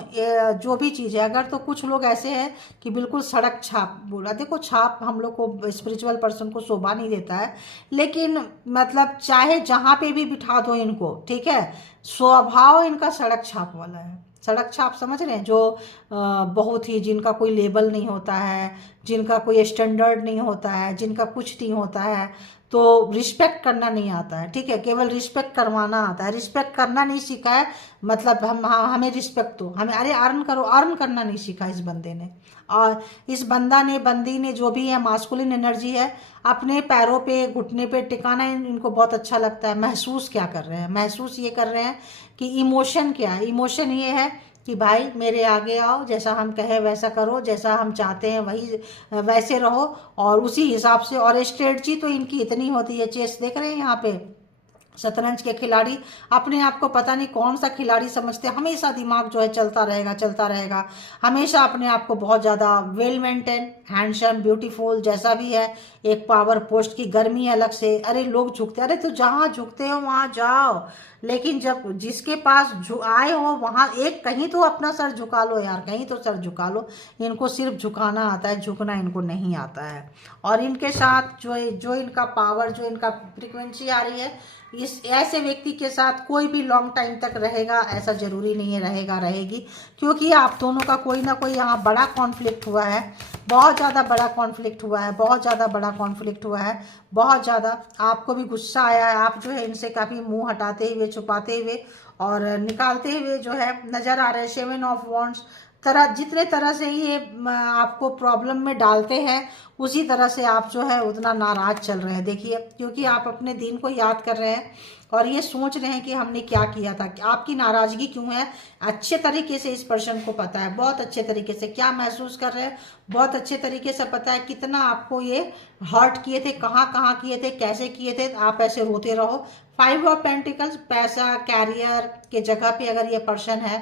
जो भी चीज़ है। अगर तो कुछ लोग ऐसे हैं कि बिल्कुल सड़क छाप बोला, देखो छाप हम लोग को स्पिरिचुअल पर्सन को शोभा नहीं देता है, लेकिन मतलब चाहे जहाँ पे भी बिठा दो इनको, ठीक है, स्वभाव इनका सड़क छाप वाला है। सड़क छाप समझ रहे हैं, जो बहुत ही, जिनका कोई लेबल नहीं होता है, जिनका कोई स्टैंडर्ड नहीं होता है, जिनका कुछ नहीं होता है, तो रिस्पेक्ट करना नहीं आता है, ठीक है, केवल रिस्पेक्ट करवाना आता है। रिस्पेक्ट करना नहीं सीखा है, मतलब हमें रिस्पेक्ट दो, हमें, अरे अर्न करो, अर्न करना नहीं सीखा इस बंदे ने। और इस बंदी ने जो भी है मास्कुलिन एनर्जी है, अपने पैरों पे, घुटने पे टिकाना इनको बहुत अच्छा लगता है। महसूस क्या कर रहे हैं, महसूस ये कर रहे हैं कि इमोशन क्या है। इमोशन ये है कि भाई मेरे आगे आओ, जैसा हम कहें वैसा करो, जैसा हम चाहते हैं वही वैसे रहो, और उसी हिसाब से। और स्ट्रेटजी तो इनकी इतनी होती है, चेस देख रहे हैं यहाँ पे, शतरंज के खिलाड़ी अपने आप को पता नहीं कौन सा खिलाड़ी समझते हैं, हमेशा दिमाग जो है चलता रहेगा चलता रहेगा, हमेशा अपने आप को बहुत ज़्यादा वेल मेंटेन, हैंडसम, ब्यूटीफुल जैसा भी है, एक पावर पोस्ट की गर्मी अलग से। अरे लोग झुकते, अरे तो जहाँ झुकते हो वहाँ जाओ, लेकिन जब जिसके पास आए हो वहाँ एक कहीं तो अपना सर झुका लो यार, कहीं तो सर झुका लो। इनको सिर्फ झुकाना आता है, झुकना इनको नहीं आता है। और इनके साथ जो इनका पावर, जो इनका फ्रिक्वेंसी आ रही है, इस ऐसे व्यक्ति के साथ कोई भी लॉन्ग टाइम तक रहेगा ऐसा ज़रूरी नहीं है, रहेगा रहेगी, क्योंकि आप दोनों का कोई ना कोई यहाँ बड़ा कॉन्फ्लिक्ट हुआ है, बहुत ज़्यादा बड़ा कॉन्फ्लिक्ट हुआ है, बहुत ज़्यादा बड़ा कॉन्फ्लिक्ट हुआ है, बहुत ज़्यादा। आपको भी गुस्सा आया है, आप जो है इनसे काफ़ी मुंह हटाते हुए, छुपाते हुए और निकालते हुए जो है नज़र आ रहे हैं। 7 ऑफ वॉन्ड्स तरह, जितने तरह से ये आपको प्रॉब्लम में डालते हैं, उसी तरह से आप जो है उतना नाराज चल रहे हैं। देखिए, क्योंकि आप अपने दिन को याद कर रहे हैं और ये सोच रहे हैं कि हमने क्या किया था। आपकी नाराज़गी क्यों है, अच्छे तरीके से इस पर्सन को पता है, बहुत अच्छे तरीके से क्या महसूस कर रहे हैं, बहुत अच्छे तरीके से पता है कितना आपको ये हर्ट किए थे, कहाँ कहाँ किए थे, कैसे किए थे। आप ऐसे रोते रहो। 5 ऑफ पेंटिकल्स, पैसा, कैरियर के जगह पे अगर ये पर्सन है,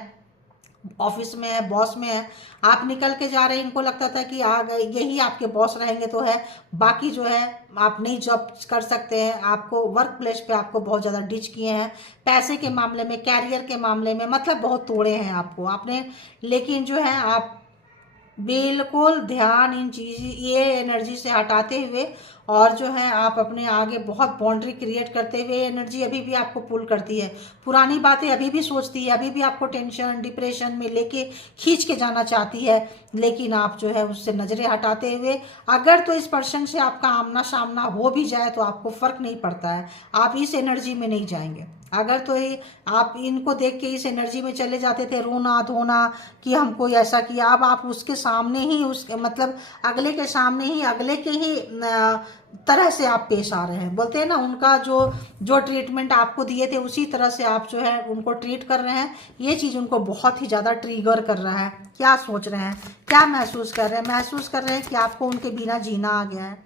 ऑफिस में है, बॉस में है, आप निकल के जा रहे हैं, इनको लगता था कि आ गए यही आपके बॉस रहेंगे तो है, बाकी जो है आप नई जॉब कर सकते हैं। आपको वर्क प्लेस पे आपको बहुत ज़्यादा डिच किए हैं, पैसे के मामले में, कैरियर के मामले में, मतलब बहुत तोड़े हैं आपको आपने। लेकिन जो है आप बिल्कुल ध्यान इन चीज़, ये एनर्जी से हटाते हुए, और जो है आप अपने आगे बहुत बाउंड्री क्रिएट करते हुए, एनर्जी अभी भी आपको पुल करती है, पुरानी बातें अभी भी सोचती है, अभी भी आपको टेंशन डिप्रेशन में लेके खींच के जाना चाहती है, लेकिन आप जो है उससे नज़रें हटाते हुए, अगर तो इस पर्सन से आपका आमना सामना हो भी जाए तो आपको फ़र्क नहीं पड़ता है, आप इस एनर्जी में नहीं जाएंगे। अगर तो ये आप इनको देख के इस एनर्जी में चले जाते थे, रोना धोना कि हमको ऐसा किया, अब आप उसके सामने ही, उस मतलब अगले के सामने ही, अगले के ही तरह से आप पेश आ रहे हैं। बोलते हैं ना, उनका जो जो ट्रीटमेंट आपको दिए थे उसी तरह से आप जो है उनको ट्रीट कर रहे हैं। ये चीज़ उनको बहुत ही ज़्यादा ट्रिगर कर रहा है। क्या सोच रहे हैं, क्या महसूस कर रहे हैं? महसूस कर रहे हैं कि आपको उनके बिना जीना आ गया है,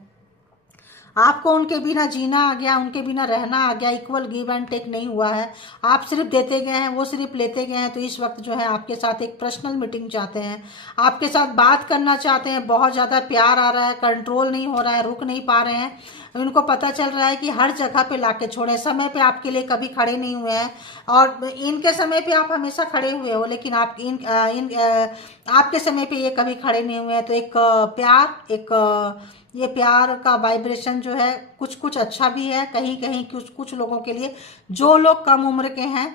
आपको उनके बिना जीना आ गया, उनके बिना रहना आ गया। इक्वल गिव एंड टेक नहीं हुआ है, आप सिर्फ देते गए हैं, वो सिर्फ लेते गए हैं। तो इस वक्त जो है आपके साथ एक पर्सनल मीटिंग चाहते हैं, आपके साथ बात करना चाहते हैं। बहुत ज़्यादा प्यार आ रहा है, कंट्रोल नहीं हो रहा है, रुक नहीं पा रहे हैं। उनको पता चल रहा है कि हर जगह पे लाके छोड़े, समय पे आपके लिए कभी खड़े नहीं हुए हैं, और इनके समय पे आप हमेशा खड़े हुए हो, लेकिन आप आपके समय पे ये कभी खड़े नहीं हुए हैं। तो एक प्यार, एक ये प्यार का वाइब्रेशन जो है कुछ कुछ अच्छा भी है, कहीं कहीं कुछ कुछ लोगों के लिए, जो लोग कम उम्र के हैं,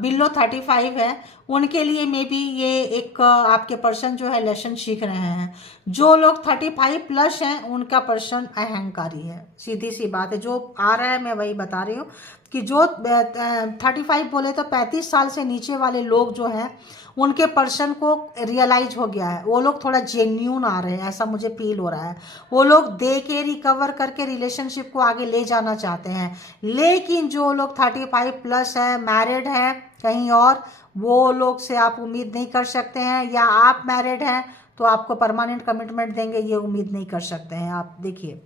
बिलो 35 है, उनके लिए मे बी ये एक आपके पर्सन जो है लेसन सीख रहे हैं। जो लोग 35 प्लस हैं उनका पर्सन अहंकारी है, सीधी सी बात है। जो आ रहा है मैं वही बता रही हूँ कि जो 35 बोले तो 35 साल से नीचे वाले लोग जो हैं उनके पर्सन को रियलाइज हो गया है, वो लोग थोड़ा जेन्यून आ रहे हैं, ऐसा मुझे फील हो रहा है। वो लोग दे के रिकवर करके रिलेशनशिप को आगे ले जाना चाहते हैं। लेकिन जो लोग 35 प्लस है, मैरिड हैं कहीं और, वो लोग से आप उम्मीद नहीं कर सकते हैं, या आप मैरिड हैं तो आपको परमानेंट कमिटमेंट देंगे, ये उम्मीद नहीं कर सकते हैं आप। देखिए,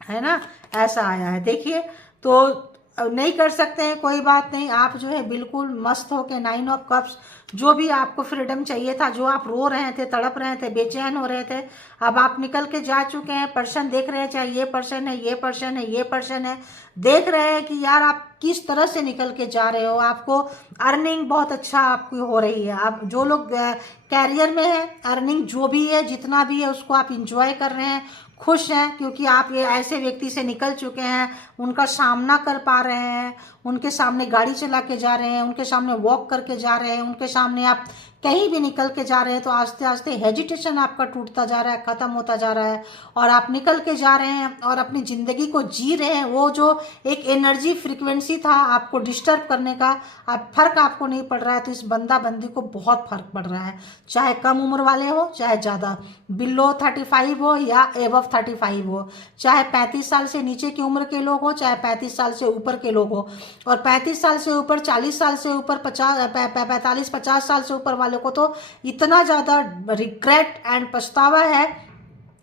है ना, ऐसा आया है। देखिए, तो नहीं कर सकते हैं, कोई बात नहीं। आप जो है बिल्कुल मस्त हो के 9 ऑफ कप्स, जो भी आपको फ्रीडम चाहिए था, जो आप रो रहे थे, तड़प रहे थे, बेचैन हो रहे थे, अब आप निकल के जा चुके हैं। पर्सन देख रहे हैं, चाहे ये पर्सन है, ये पर्सन है, ये पर्सन है, देख रहे हैं कि यार आप किस तरह से निकल के जा रहे हो। आपको अर्निंग बहुत अच्छा आपकी हो रही है। आप जो लोग कैरियर में है, अर्निंग जो भी है, जितना भी है, उसको आप इंजॉय कर रहे हैं, खुश हैं, क्योंकि आप ये ऐसे व्यक्ति से निकल चुके हैं, उनका सामना कर पा रहे हैं, उनके सामने गाड़ी चला के जा रहे हैं, उनके सामने वॉक करके जा रहे हैं, उनके सामने आप कहीं भी निकल के जा रहे हैं तो आस्ते आस्ते हेजिटेशन आपका टूटता जा रहा है, ख़त्म होता जा रहा है, और आप निकल के जा रहे हैं और अपनी ज़िंदगी को जी रहे हैं। वो जो एक एनर्जी फ्रिक्वेंसी था आपको डिस्टर्ब करने का, अब फर्क आपको नहीं पड़ रहा है। तो इस बंदा बंदी को बहुत फर्क पड़ रहा है, चाहे कम उम्र वाले हो चाहे ज़्यादा, बिलो 35 हो या एबव 35 हो, चाहे 35 साल से नीचे की उम्र के लोग हो चाहे 35 साल से ऊपर के लोग हो, और 35 साल से ऊपर, 40 साल से ऊपर, 45-50 साल से ऊपर वाले को तो इतना ज़्यादा रिग्रेट एंड पछतावा है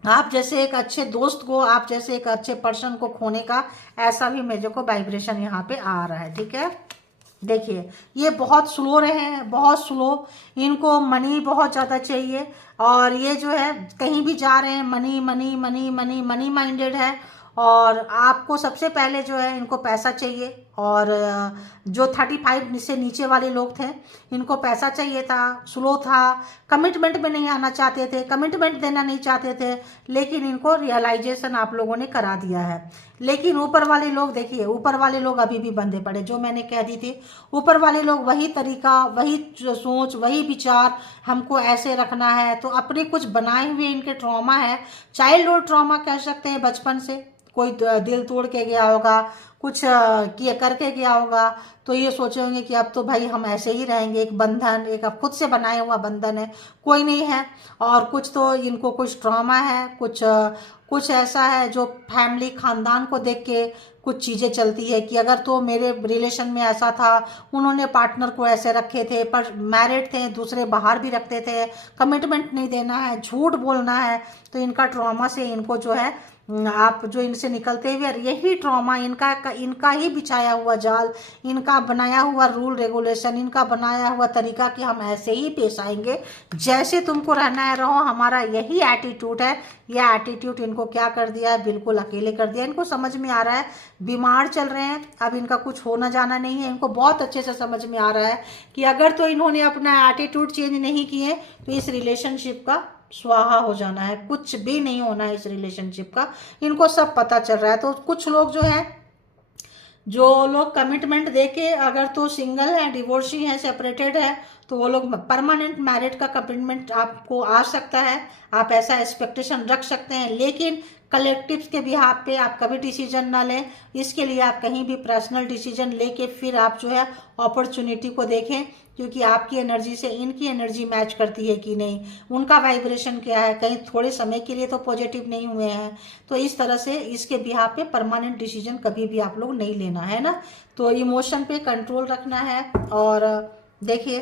आप जैसे एक अच्छे दोस्त को, आप जैसे एक अच्छे पर्सन को खोने का। ऐसा भी मेरे को वाइब्रेशन यहाँ पे आ रहा है। ठीक है, देखिए ये बहुत स्लो रहे हैं, बहुत स्लो, इनको मनी बहुत ज़्यादा चाहिए, और ये जो है कहीं भी जा रहे हैं money money money money money minded है। और आपको सबसे पहले जो है इनको पैसा चाहिए, और जो 35 से नीचे वाले लोग थे इनको पैसा चाहिए था, स्लो था, कमिटमेंट में नहीं आना चाहते थे, कमिटमेंट देना नहीं चाहते थे, लेकिन इनको रियलाइजेशन आप लोगों ने करा दिया है। लेकिन ऊपर वाले लोग देखिए, ऊपर वाले लोग अभी भी बंधे पड़े, जो मैंने कह दी थी, ऊपर वाले लोग वही तरीका, वही सोच, वही विचार, हमको ऐसे रखना है। तो अपने कुछ बनाए हुए इनके ट्रॉमा है, चाइल्डहुड ट्रॉमा कह सकते हैं, बचपन से कोई दिल तोड़ के गया होगा, कुछ किए करके गया होगा, तो ये सोचे होंगे कि अब तो भाई हम ऐसे ही रहेंगे, एक बंधन, एक अब खुद से बनाया हुआ बंधन है, कोई नहीं है। और कुछ तो इनको कुछ ट्रॉमा है, कुछ ऐसा है जो फैमिली खानदान को देख के कुछ चीज़ें चलती है कि अगर तो मेरे रिलेशन में ऐसा था, उन्होंने पार्टनर को ऐसे रखे थे, पर मैरिड थे, दूसरे बाहर भी रखते थे, कमिटमेंट नहीं देना है, झूठ बोलना है। तो इनका ट्रॉमा से इनको जो है, आप जो इनसे निकलते हुए यही ट्रॉमा, इनका ही बिछाया हुआ जाल, इनका बनाया हुआ रूल रेगुलेशन, इनका बनाया हुआ तरीका कि हम ऐसे ही पेश आएंगे, जैसे तुमको रहना है रहो, हमारा यही एटीट्यूड है। यह एटीट्यूड इनको क्या कर दिया है, बिल्कुल अकेले कर दिया। इनको समझ में आ रहा है बीमार चल रहे हैं, अब इनका कुछ होना जाना नहीं है। इनको बहुत अच्छे से समझ में आ रहा है कि अगर तो इन्होंने अपना एटीट्यूड चेंज नहीं किए तो इस रिलेशनशिप का स्वाहा हो जाना है, कुछ भी नहीं होना है इस रिलेशनशिप का। इनको सब पता चल रहा है। तो कुछ लोग जो है, जो लोग कमिटमेंट देके अगर तो सिंगल है, डिवोर्सी है, सेपरेटेड है, तो वो लोग परमानेंट मैरिड का कमिटमेंट आपको आ सकता है, आप ऐसा एक्सपेक्टेशन रख सकते हैं। लेकिन कलेक्टिव के बिहाफ पे आप कभी डिसीजन ना लें, इसके लिए आप कहीं भी पर्सनल डिसीजन लेके फिर आप जो है अपॉर्चुनिटी को देखें, क्योंकि आपकी एनर्जी से इनकी एनर्जी मैच करती है कि नहीं, उनका वाइब्रेशन क्या है, कहीं थोड़े समय के लिए तो पॉजिटिव नहीं हुए हैं। तो इस तरह से इसके बिहाफ पे परमानेंट डिसीजन कभी भी आप लोग नहीं लेना है ना। तो इमोशन पे कंट्रोल रखना है। और देखिए,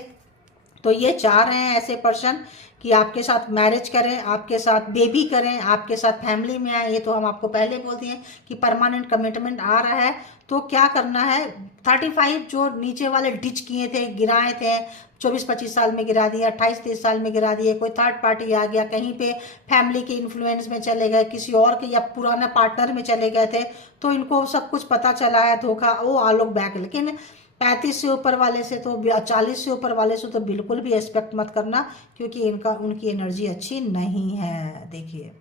तो ये चाह रहे हैं ऐसे पर्सन कि आपके साथ मैरिज करें, आपके साथ बेबी करें, आपके साथ फैमिली में आए। ये तो हम आपको पहले बोल दिए कि परमानेंट कमिटमेंट आ रहा है। तो क्या करना है, 35 जो नीचे वाले डिच किए थे, गिराए थे, 24-25 साल में गिरा दिया, 28-30 साल में गिरा दिए, कोई थर्ड पार्टी आ गया, कहीं पे फैमिली के इन्फ्लुएंस में चले गए, किसी और के या पुराना पार्टनर में चले गए थे, तो इनको सब कुछ पता चला है, धोखा, वो आलोक बैक। लेकिन 35 से ऊपर वाले से तो, 40 से ऊपर वाले से तो बिल्कुल भी एक्सपेक्ट मत करना, क्योंकि उनकी एनर्जी अच्छी नहीं है। देखिए,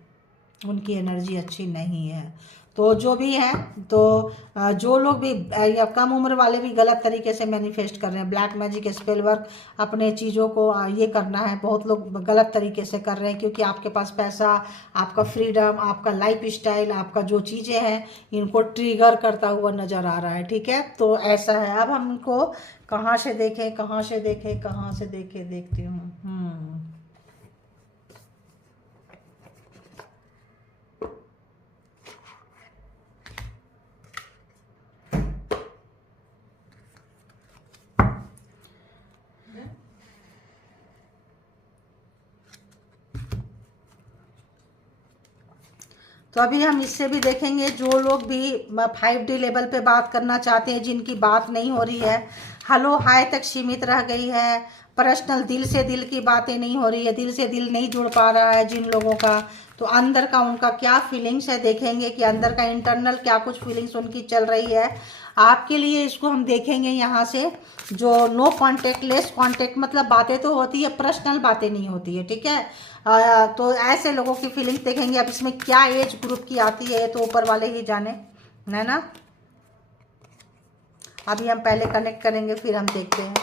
उनकी एनर्जी अच्छी नहीं है। तो जो भी है, तो जो लोग भी या कम उम्र वाले भी गलत तरीके से मैनिफेस्ट कर रहे हैं, ब्लैक मैजिक, स्पेल वर्क, अपने चीज़ों को ये करना है, बहुत लोग गलत तरीके से कर रहे हैं, क्योंकि आपके पास पैसा, आपका फ्रीडम, आपका लाइफ स्टाइल, आपका जो चीज़ें हैं, इनको ट्रिगर करता हुआ नज़र आ रहा है। ठीक है, तो ऐसा है। अब हम इनको कहाँ से देखें, कहाँ से देखें, कहाँ से देखें, देखती हूँ। तो अभी हम इससे भी देखेंगे, जो लोग भी 5D लेवल पे बात करना चाहते हैं, जिनकी बात नहीं हो रही है, हेलो हाय तक सीमित रह गई है, पर्सनल दिल से दिल की बातें नहीं हो रही है, दिल से दिल नहीं जुड़ पा रहा है जिन लोगों का, तो अंदर का उनका क्या फीलिंग्स है, देखेंगे कि अंदर का इंटरनल क्या कुछ फीलिंग्स उनकी चल रही है आपके लिए। इसको हम देखेंगे यहाँ से, जो नो कॉन्टेक्ट, लेस कॉन्टेक्ट, मतलब बातें तो होती है, पर्सनल बातें नहीं होती है। ठीक है, तो ऐसे लोगों की फीलिंग्स देखेंगे। अब इसमें क्या एज ग्रुप की आती है तो ऊपर वाले ही जाने, है ना। अभी हम पहले कनेक्ट करेंगे, फिर हम देखते हैं।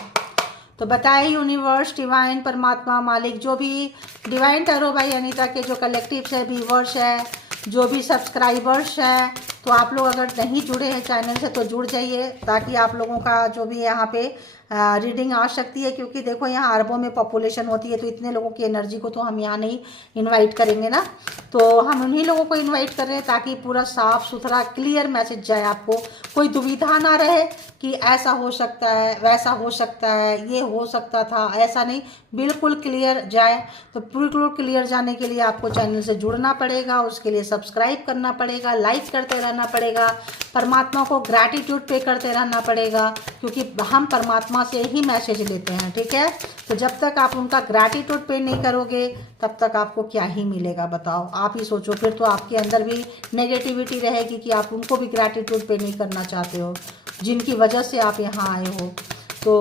तो बताए यूनिवर्स, डिवाइन, परमात्मा, मालिक, जो भी डिवाइन टैरो बाय अनीता के जो कलेक्टिव्स है, व्यूवर्स है, जो भी सब्सक्राइबर्स हैं, तो आप लोग अगर नहीं जुड़े हैं चैनल से तो जुड़ जाइए, ताकि आप लोगों का जो भी यहाँ पे रीडिंग आ सकती है। क्योंकि देखो यहाँ अरबों में पॉपुलेशन होती है, तो इतने लोगों की एनर्जी को तो हम यहाँ नहीं इनवाइट करेंगे ना। तो हम उन्हीं लोगों को इनवाइट कर रहे हैं ताकि पूरा साफ सुथरा क्लियर मैसेज जाए, आपको कोई दुविधा ना रहे कि ऐसा हो सकता है, वैसा हो सकता है, ये हो सकता था, ऐसा नहीं, बिल्कुल क्लियर जाए। तो बिल्कुल क्लियर जाने के लिए आपको चैनल से जुड़ना पड़ेगा, उसके लिए सब्सक्राइब करना पड़ेगा, लाइक करते रहना पड़ेगा, परमात्मा को ग्रैटिट्यूड पे करते रहना पड़ेगा, क्योंकि हम परमात्मा से ही मैसेज लेते हैं, ठीक है। तो जब तक आप उनका ग्रैटिट्यूड पे नहीं करोगे तब तक आपको क्या ही मिलेगा, बताओ, आप ही सोचो। फिर तो आपके अंदर भी नेगेटिविटी रहेगी कि आप उनको भी ग्रैटिट्यूड पे नहीं करना चाहते हो, जिनकी वजह से आप यहाँ आए हो। तो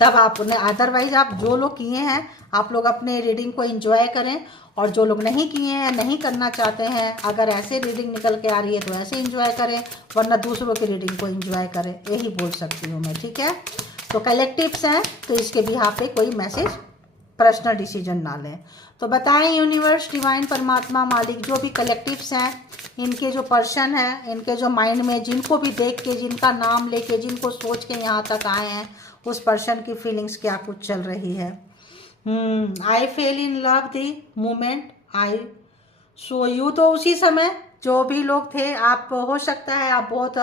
तब आप उन्हें, अदरवाइज आप जो लोग किए हैं आप लोग अपने रीडिंग को एंजॉय करें, और जो लोग नहीं किए हैं, नहीं करना चाहते हैं, अगर ऐसे रीडिंग निकल के आ रही है तो ऐसे एंजॉय करें, वरना दूसरों की रीडिंग को एंजॉय करें, यही बोल सकती हूँ मैं, ठीक है। तो कलेक्टिव्स हैं तो इसके भी यहाँ पे कोई मैसेज, पर्सनल डिसीजन ना लें। तो बताएं यूनिवर्स, डिवाइन, परमात्मा, मालिक, जो भी कलेक्टिव्स हैं, इनके जो पर्सन है, इनके जो माइंड में, जिनको भी देख के, जिनका नाम लेके, जिनको सोच के यहाँ तक आए हैं, उस पर्सन की फीलिंग्स क्या कुछ चल रही है। I fell in love the moment I saw you. तो उसी समय जो भी लोग थे, आप हो सकता है आप बहुत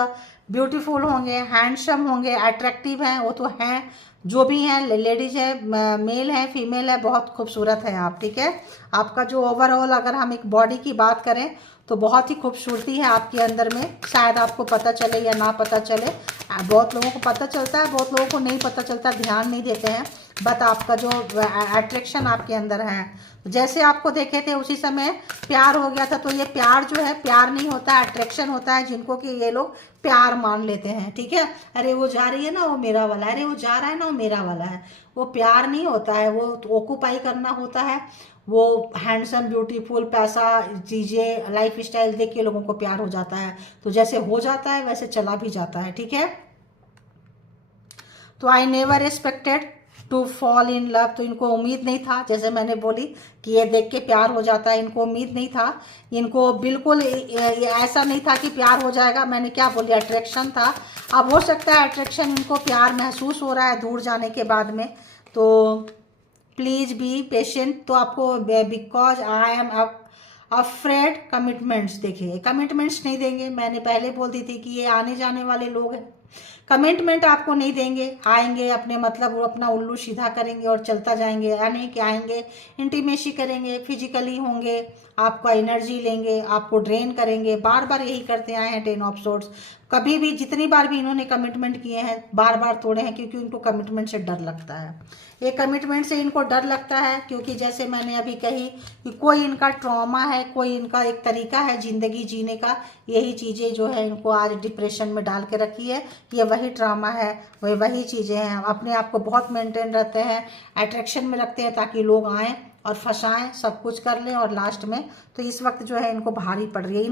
ब्यूटीफुल होंगे, हैंडसम होंगे, अट्रैक्टिव हैं, वो तो हैं, जो भी हैं, लेडीज है, मेल है, फीमेल है, बहुत खूबसूरत है आप, ठीक है। आपका जो ओवरऑल अगर हम एक बॉडी की बात करें तो बहुत ही खूबसूरती है आपके अंदर में, शायद आपको पता चले या ना पता चले। बहुत लोगों को पता चलता है, बहुत लोगों को नहीं पता चलता, ध्यान नहीं देते हैं, बट आपका जो अट्रैक्शन आपके अंदर है, जैसे आपको देखे थे उसी समय प्यार हो गया था। तो ये प्यार जो है, प्यार नहीं होता है, अट्रैक्शन होता है, जिनको कि ये लोग प्यार मान लेते हैं, ठीक है। अरे वो जा रही है ना, वो मेरा वाला है, अरे वो जा रहा है ना, वो मेरा वाला है। वो प्यार नहीं होता है, वो ऑक्यूपाई करना होता है। वो हैंडसम, ब्यूटीफुल, पैसा, चीज़ें, लाइफ स्टाइल देख के लोगों को प्यार हो जाता है। तो जैसे हो जाता है वैसे चला भी जाता है, ठीक है। तो I never expected to fall in love. तो इनको उम्मीद नहीं था, जैसे मैंने बोली कि ये देख के प्यार हो जाता है, इनको उम्मीद नहीं था, इनको बिल्कुल ऐसा नहीं था कि प्यार हो जाएगा। मैंने क्या बोली, अट्रैक्शन था। अब हो सकता है अट्रैक्शन, इनको प्यार महसूस हो रहा है दूर जाने के बाद में। तो प्लीज़ बी पेशेंट। तो आपको, because I am afraid commitments, देखिए कमिटमेंट्स नहीं देंगे, मैंने पहले बोल दी थी कि ये आने जाने वाले लोग हैं, कमिटमेंट आपको नहीं देंगे, आएंगे अपने मतलब वो अपना उल्लू सीधा करेंगे और चलता जाएंगे, यानी कि आएंगे, इंटीमेसी करेंगे, फिजिकली होंगे, आपका एनर्जी लेंगे, आपको ड्रेन करेंगे, बार बार यही करते आए हैं 10 ऑफ सोर्ड्स। कभी भी, जितनी बार भी इन्होंने कमिटमेंट किए हैं, बार बार तोड़े हैं, क्योंकि उनको कमिटमेंट से डर लगता है। ये कमिटमेंट से इनको डर लगता है, क्योंकि जैसे मैंने अभी कही कि कोई इनका ट्रॉमा है, कोई इनका एक तरीका है ज़िंदगी जीने का, यही चीज़ें जो है इनको आज डिप्रेशन में डाल के रखी है। ये वही ड्रामा है, वही चीज़ें हैं। अपने आप को बहुत मेंटेन रहते हैं, अट्रैक्शन में रखते हैं ताकि लोग आएँ और फंसाएं, सब कुछ कर लें, और लास्ट में तो इस वक्त जो है इनको भारी पड़ रही है।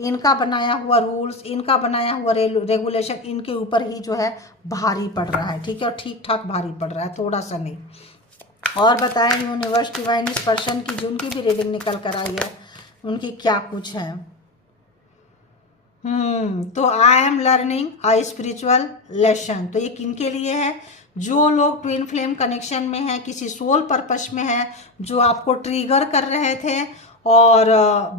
इनका बनाया हुआ रूल्स, इनका बनाया हुआ रेगुलेशन इनके ऊपर ही जो है भारी पड़ रहा है, ठीक है, और ठीक ठाक भारी पड़ रहा है, थोड़ा सा नहीं। और बताएं यूनिवर्स, डिवाइन, इस पर्सन की जिनकी भी रीडिंग निकल कर आई है उनकी क्या कुछ है। तो I am learning a spiritual lesson. तो ये किनके लिए है, जो लोग ट्विन फ्लेम कनेक्शन में हैं, किसी सोल पर्पस में है, जो आपको ट्रिगर कर रहे थे और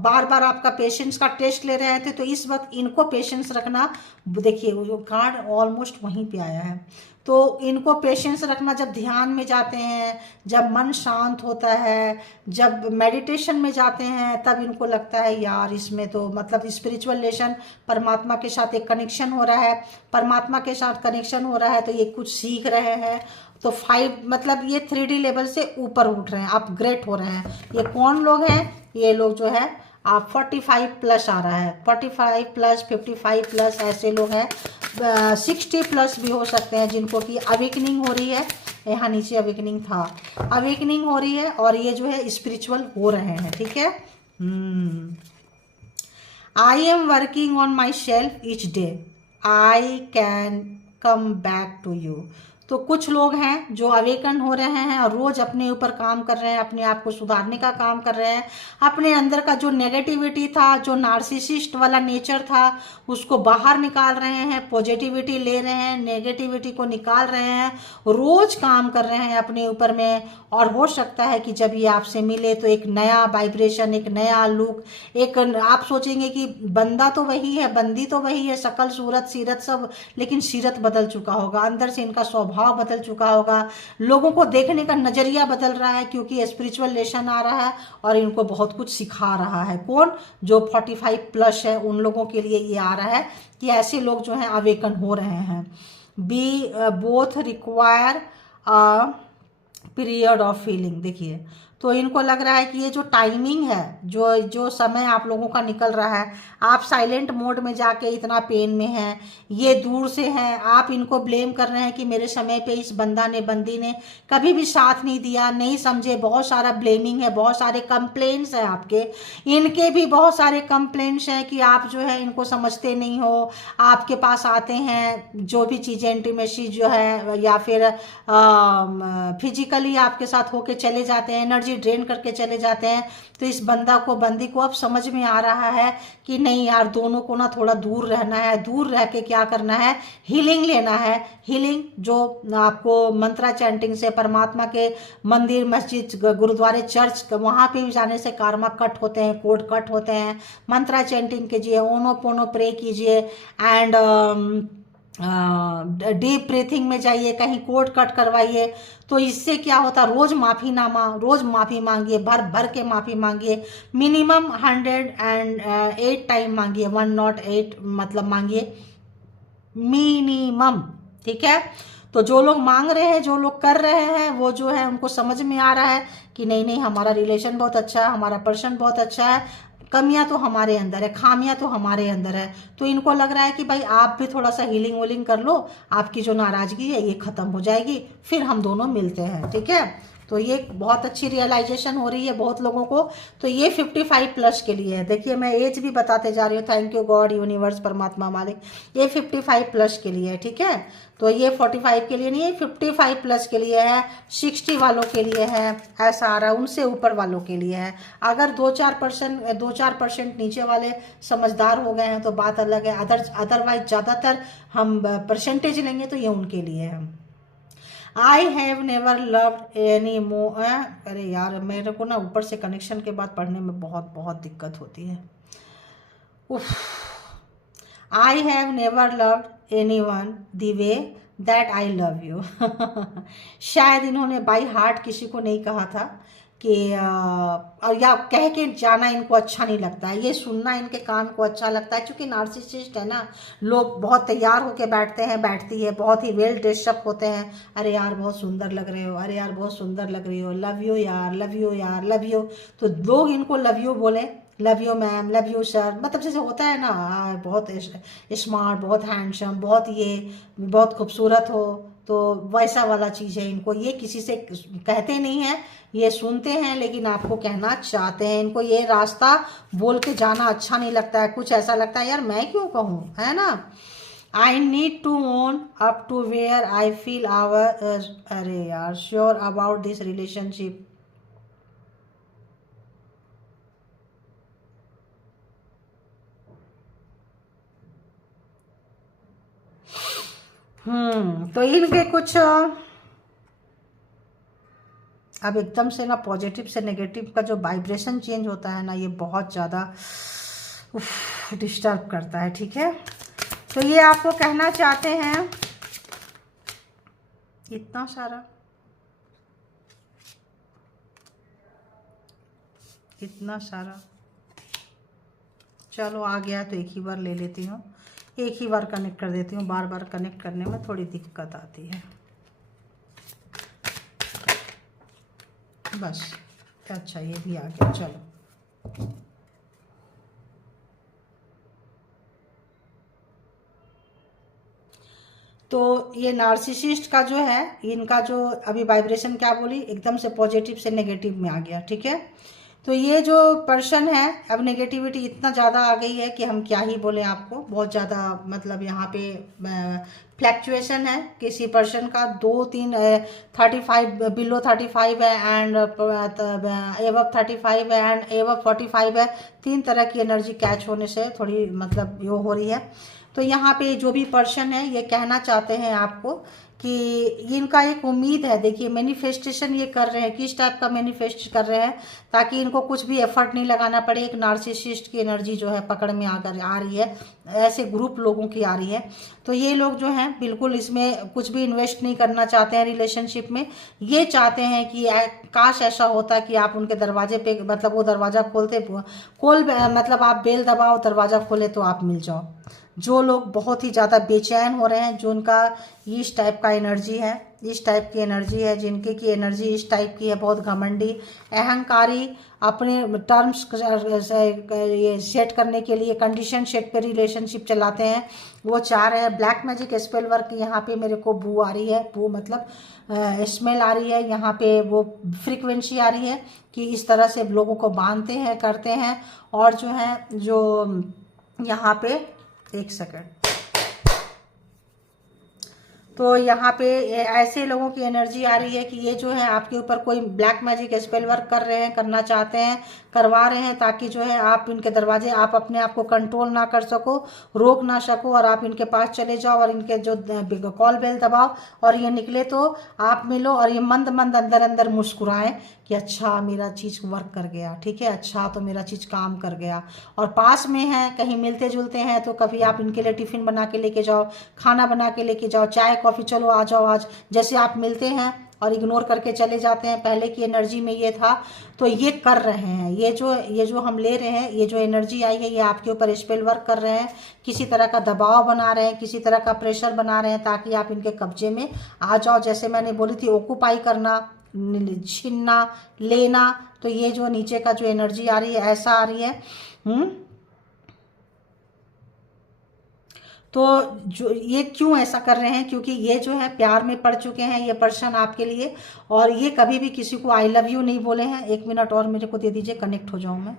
बार बार आपका पेशेंस का टेस्ट ले रहे थे, तो इस वक्त इनको पेशेंस रखना। देखिए वो जो कार्ड ऑलमोस्ट वहीं पे आया है, तो इनको पेशेंस रखना। जब ध्यान में जाते हैं, जब मन शांत होता है, जब मेडिटेशन में जाते हैं, तब इनको लगता है यार इसमें तो मतलब स्पिरिचुअल लेसन, परमात्मा के साथ एक कनेक्शन हो रहा है, परमात्मा के साथ कनेक्शन हो रहा है, तो ये कुछ सीख रहे हैं। तो 5 मतलब ये 3D लेवल से ऊपर उठ रहे हैं, अपग्रेड हो रहे हैं। ये कौन लोग हैं, ये लोग जो है आप 45 प्लस आ रहा है, 45 प्लस, 55 प्लस, ऐसे लोग हैं। 60 प्लस भी हो सकते हैं, जिनको कि अवेकनिंग हो रही है। यहाँ नीचे अवेकनिंग था, अवेकनिंग हो रही है, और ये जो है स्पिरिचुअल हो रहे हैं, ठीक है। I am working on myself each day, I can come back to you. तो कुछ लोग हैं जो अवेकन हो रहे हैं और रोज अपने ऊपर काम कर रहे हैं, अपने आप को सुधारने का काम कर रहे हैं, अपने अंदर का जो नेगेटिविटी था, जो नार्सिसिस्ट वाला नेचर था, उसको बाहर निकाल रहे हैं, पॉजिटिविटी ले रहे हैं, नेगेटिविटी को निकाल रहे हैं, रोज काम कर रहे हैं अपने ऊपर में। और हो सकता है कि जब ये आपसे मिले तो एक नया वाइब्रेशन, एक नया लुक, एक आप सोचेंगे कि बंदा तो वही है, बंदी तो वही है, शकल सूरत सीरत सब, लेकिन सीरत बदल चुका होगा, अंदर से इनका स्वभाव बदल चुका होगा, लोगों को देखने का नजरिया बदल रहा है, क्योंकि स्पिरिचुअल लेसन आ रहा है और इनको बहुत कुछ सिखा रहा है। कौन? जो 45 प्लस है उन लोगों के लिए ये आ रहा है कि ऐसे लोग जो हैं अवेकन हो रहे हैं। Be both require period of feeling. देखिए, तो इनको लग रहा है कि ये जो टाइमिंग है, जो जो समय आप लोगों का निकल रहा है, आप साइलेंट मोड में जाके इतना पेन में हैं, ये दूर से हैं, आप इनको ब्लेम कर रहे हैं कि मेरे समय पे इस बंदा ने बंदी ने कभी भी साथ नहीं दिया, नहीं समझे, बहुत सारा ब्लेमिंग है, बहुत सारे कंप्लेंट्स हैं आपके, इनके भी बहुत सारे कंप्लेंट्स हैं कि आप जो है इनको समझते नहीं हो, आपके पास आते हैं जो भी चीज़ें इंटीमेसी जो है या फिर फिजिकली आपके साथ होके चले जाते हैं, एनर्जी ड्रेन करके चले जाते हैं। तो इस बंदा को, बंदी को अब समझ में आ रहा है कि नहीं यार, दोनों को ना थोड़ा दूर रहना है, दूर रह के क्या करना है, हीलिंग लेना है। हीलिंग जो आपको मंत्रा चैंटिंग से, परमात्मा के मंदिर, मस्जिद, गुरुद्वारे, चर्च, वहाँ पे भी जाने से कार्मा कट होते हैं, कोड कट होते हैं। मंत्रा चैंटिंग कीजिए, ओनो पोनो प्रे कीजिए, एंड डीप ब्रीथिंग में जाइए, कहीं कोड कट करवाइए। तो इससे क्या होता, रोज माफीनामा, रोज माफी मांगिए, भर भर के माफी मांगिए, मिनिमम 108 टाइम मांगिए, 108 मतलब मांगिए मिनिमम, ठीक है। तो जो लोग मांग रहे हैं, जो लोग कर रहे हैं, वो जो है उनको समझ में आ रहा है कि नहीं नहीं, हमारा रिलेशन बहुत अच्छा है, हमारा पर्सन बहुत अच्छा है, कमियां तो हमारे अंदर है, खामियां तो हमारे अंदर है। तो इनको लग रहा है कि भाई आप भी थोड़ा सा हीलिंग वोलिंग कर लो, आपकी जो नाराजगी है ये खत्म हो जाएगी, फिर हम दोनों मिलते हैं, ठीक है। तो ये बहुत अच्छी रियलाइजेशन हो रही है बहुत लोगों को। तो ये 55 प्लस के लिए है। देखिए, मैं एज भी बताते जा रही हूँ, थैंक यू गॉड, यूनिवर्स, परमात्मा, मालिक। ये 55 प्लस के लिए है, ठीक है। तो ये 45 के लिए नहीं है, 55 प्लस के लिए है, 60 वालों के लिए है, ऐसा आ रहा है, उनसे ऊपर वालों के लिए है। अगर 2-4% नीचे वाले समझदार हो गए हैं तो बात अलग है, अदरवाइज ज़्यादातर हम परसेंटेज लेंगे तो ये उनके लिए है। I have never loved any more. अरे यार, मेरे को ना ऊपर से कनेक्शन के बाद पढ़ने में बहुत बहुत दिक्कत होती है। उफ। I have never loved any one the way that I love you. शायद इन्होंने बाई हार्ट किसी को नहीं कहा था कि और या कह के जाना इनको अच्छा नहीं लगता है, ये सुनना इनके कान को अच्छा लगता है, क्योंकि नार्सिसिस्ट है ना, लोग बहुत तैयार होके बैठते हैं, बैठती है, बहुत ही वेल ड्रेसअप होते हैं, अरे यार बहुत सुंदर लग रहे हो, अरे यार बहुत सुंदर लग रही हो, लव यू यार, लव यू यार, लव यू। तो लोग इनको लव यू बोले, love you ma'am, love you sir, मतलब जैसे होता है ना, बहुत स्मार्ट, बहुत हैंडसम, बहुत ये, बहुत खूबसूरत हो, तो वैसा वाला चीज़ है इनको। ये किसी से कहते नहीं हैं, ये सुनते हैं, लेकिन आपको कहना चाहते हैं। इनको ये रास्ता बोल के जाना अच्छा नहीं लगता है, कुछ ऐसा लगता है यार मैं क्यों कहूँ, है ना। I need to own up to where I feel our, अरे यार, श्योर अबाउट दिस रिलेशनशिप। तो इनके कुछ अब एकदम से ना पॉजिटिव से नेगेटिव का जो वाइब्रेशन चेंज होता है ना, ये बहुत ज़्यादा डिस्टर्ब करता है, ठीक है। तो ये आपको कहना चाहते हैं इतना सारा, इतना सारा, चलो आ गया तो एक ही बार ले लेती हूँ, एक ही बार कनेक्ट कर देती हूँ, बार बार कनेक्ट करने में थोड़ी दिक्कत आती है बस। अच्छा, ये भी आ गया, चलो। तो ये नार्सिसिस्ट का जो है, इनका जो अभी वाइब्रेशन क्या बोली, एकदम से पॉजिटिव से नेगेटिव में आ गया, ठीक है। तो ये जो पर्सन है, अब नेगेटिविटी इतना ज़्यादा आ गई है कि हम क्या ही बोले आपको, बहुत ज़्यादा मतलब यहाँ पे फ्लैक्चुएशन है किसी पर्सन का, 2-3 35 बिलो 35 है एंड एवब 35 है एंड एवब 45 है। 3 तरह की एनर्जी कैच होने से थोड़ी मतलब यो हो रही है। तो यहाँ पे जो भी पर्सन है ये कहना चाहते हैं आपको कि इनका एक उम्मीद है। देखिए मैनिफेस्टेशन ये कर रहे हैं, किस टाइप का मैनिफेस्ट कर रहे हैं, ताकि इनको कुछ भी एफर्ट नहीं लगाना पड़े। एक नार्सिसिस्ट की एनर्जी जो है पकड़ में आकर आ रही है, ऐसे ग्रुप लोगों की आ रही है। तो ये लोग जो हैं बिल्कुल इसमें कुछ भी इन्वेस्ट नहीं करना चाहते हैं रिलेशनशिप में। ये चाहते हैं कि काश ऐसा होता कि आप उनके दरवाजे पे मतलब वो दरवाज़ा खोलते मतलब आप बेल दबाओ, दरवाज़ा खोले तो आप मिल जाओ। जो लोग बहुत ही ज़्यादा बेचैन हो रहे हैं, जो उनका इस टाइप का एनर्जी है, इस टाइप की एनर्जी है, जिनके की एनर्जी इस टाइप की है, बहुत घमंडी, अहंकारी, अपने टर्म्स ये सेट करने के लिए कंडीशन सेट पे रिलेशनशिप चलाते हैं, वो चाह रहे हैं। ब्लैक मैजिक स्पेल वर्क, यहाँ पे मेरे को बू आ रही है, बू मतलब स्मेल आ रही है, यहाँ पे वो फ्रीक्वेंसी आ रही है कि इस तरह से लोगों को बांधते हैं, करते हैं। और जो है जो यहाँ पे एक सेकंड, तो यहाँ पे ऐसे लोगों की एनर्जी आ रही है कि ये जो है आपके ऊपर कोई ब्लैक मैजिक स्पेल वर्क कर रहे हैं, करना चाहते हैं, करवा रहे हैं, ताकि जो है आप इनके दरवाजे, आप अपने आप को कंट्रोल ना कर सको, रोक ना सको, और आप इनके पास चले जाओ और इनके जो कॉल बेल दबाओ और ये निकले तो आप मिलो, और ये मंद मंद अंदर अंदर मुस्कुराएं कि अच्छा मेरा चीज़ वर्क कर गया, ठीक है, अच्छा तो मेरा चीज़ काम कर गया। और पास में है, कहीं मिलते जुलते हैं तो कभी आप इनके लिए टिफ़िन बना के लेके जाओ, खाना बना के लेके जाओ, चाय कॉफ़ी, चलो आ जाओ आज, जैसे आप मिलते हैं और इग्नोर करके चले जाते हैं। पहले की एनर्जी में ये था, तो ये कर रहे हैं। ये जो हम ले रहे हैं, ये जो एनर्जी आई है, ये आपके ऊपर स्पेल वर्क कर रहे हैं, किसी तरह का दबाव बना रहे हैं, किसी तरह का प्रेशर बना रहे हैं, ताकि आप इनके कब्जे में आ जाओ। जैसे मैंने बोली थी, ऑक्यूपाई करना, छीनना, लेना। तो ये जो नीचे का जो एनर्जी आ रही है, ऐसा आ रही है। तो जो ये क्यों ऐसा कर रहे हैं, क्योंकि ये जो है प्यार में पड़ चुके हैं ये पर्सन आपके लिए, और ये कभी भी किसी को आई लव यू नहीं बोले हैं। 1 मिनट और मेरे को दे दीजिए, कनेक्ट हो जाऊं मैं।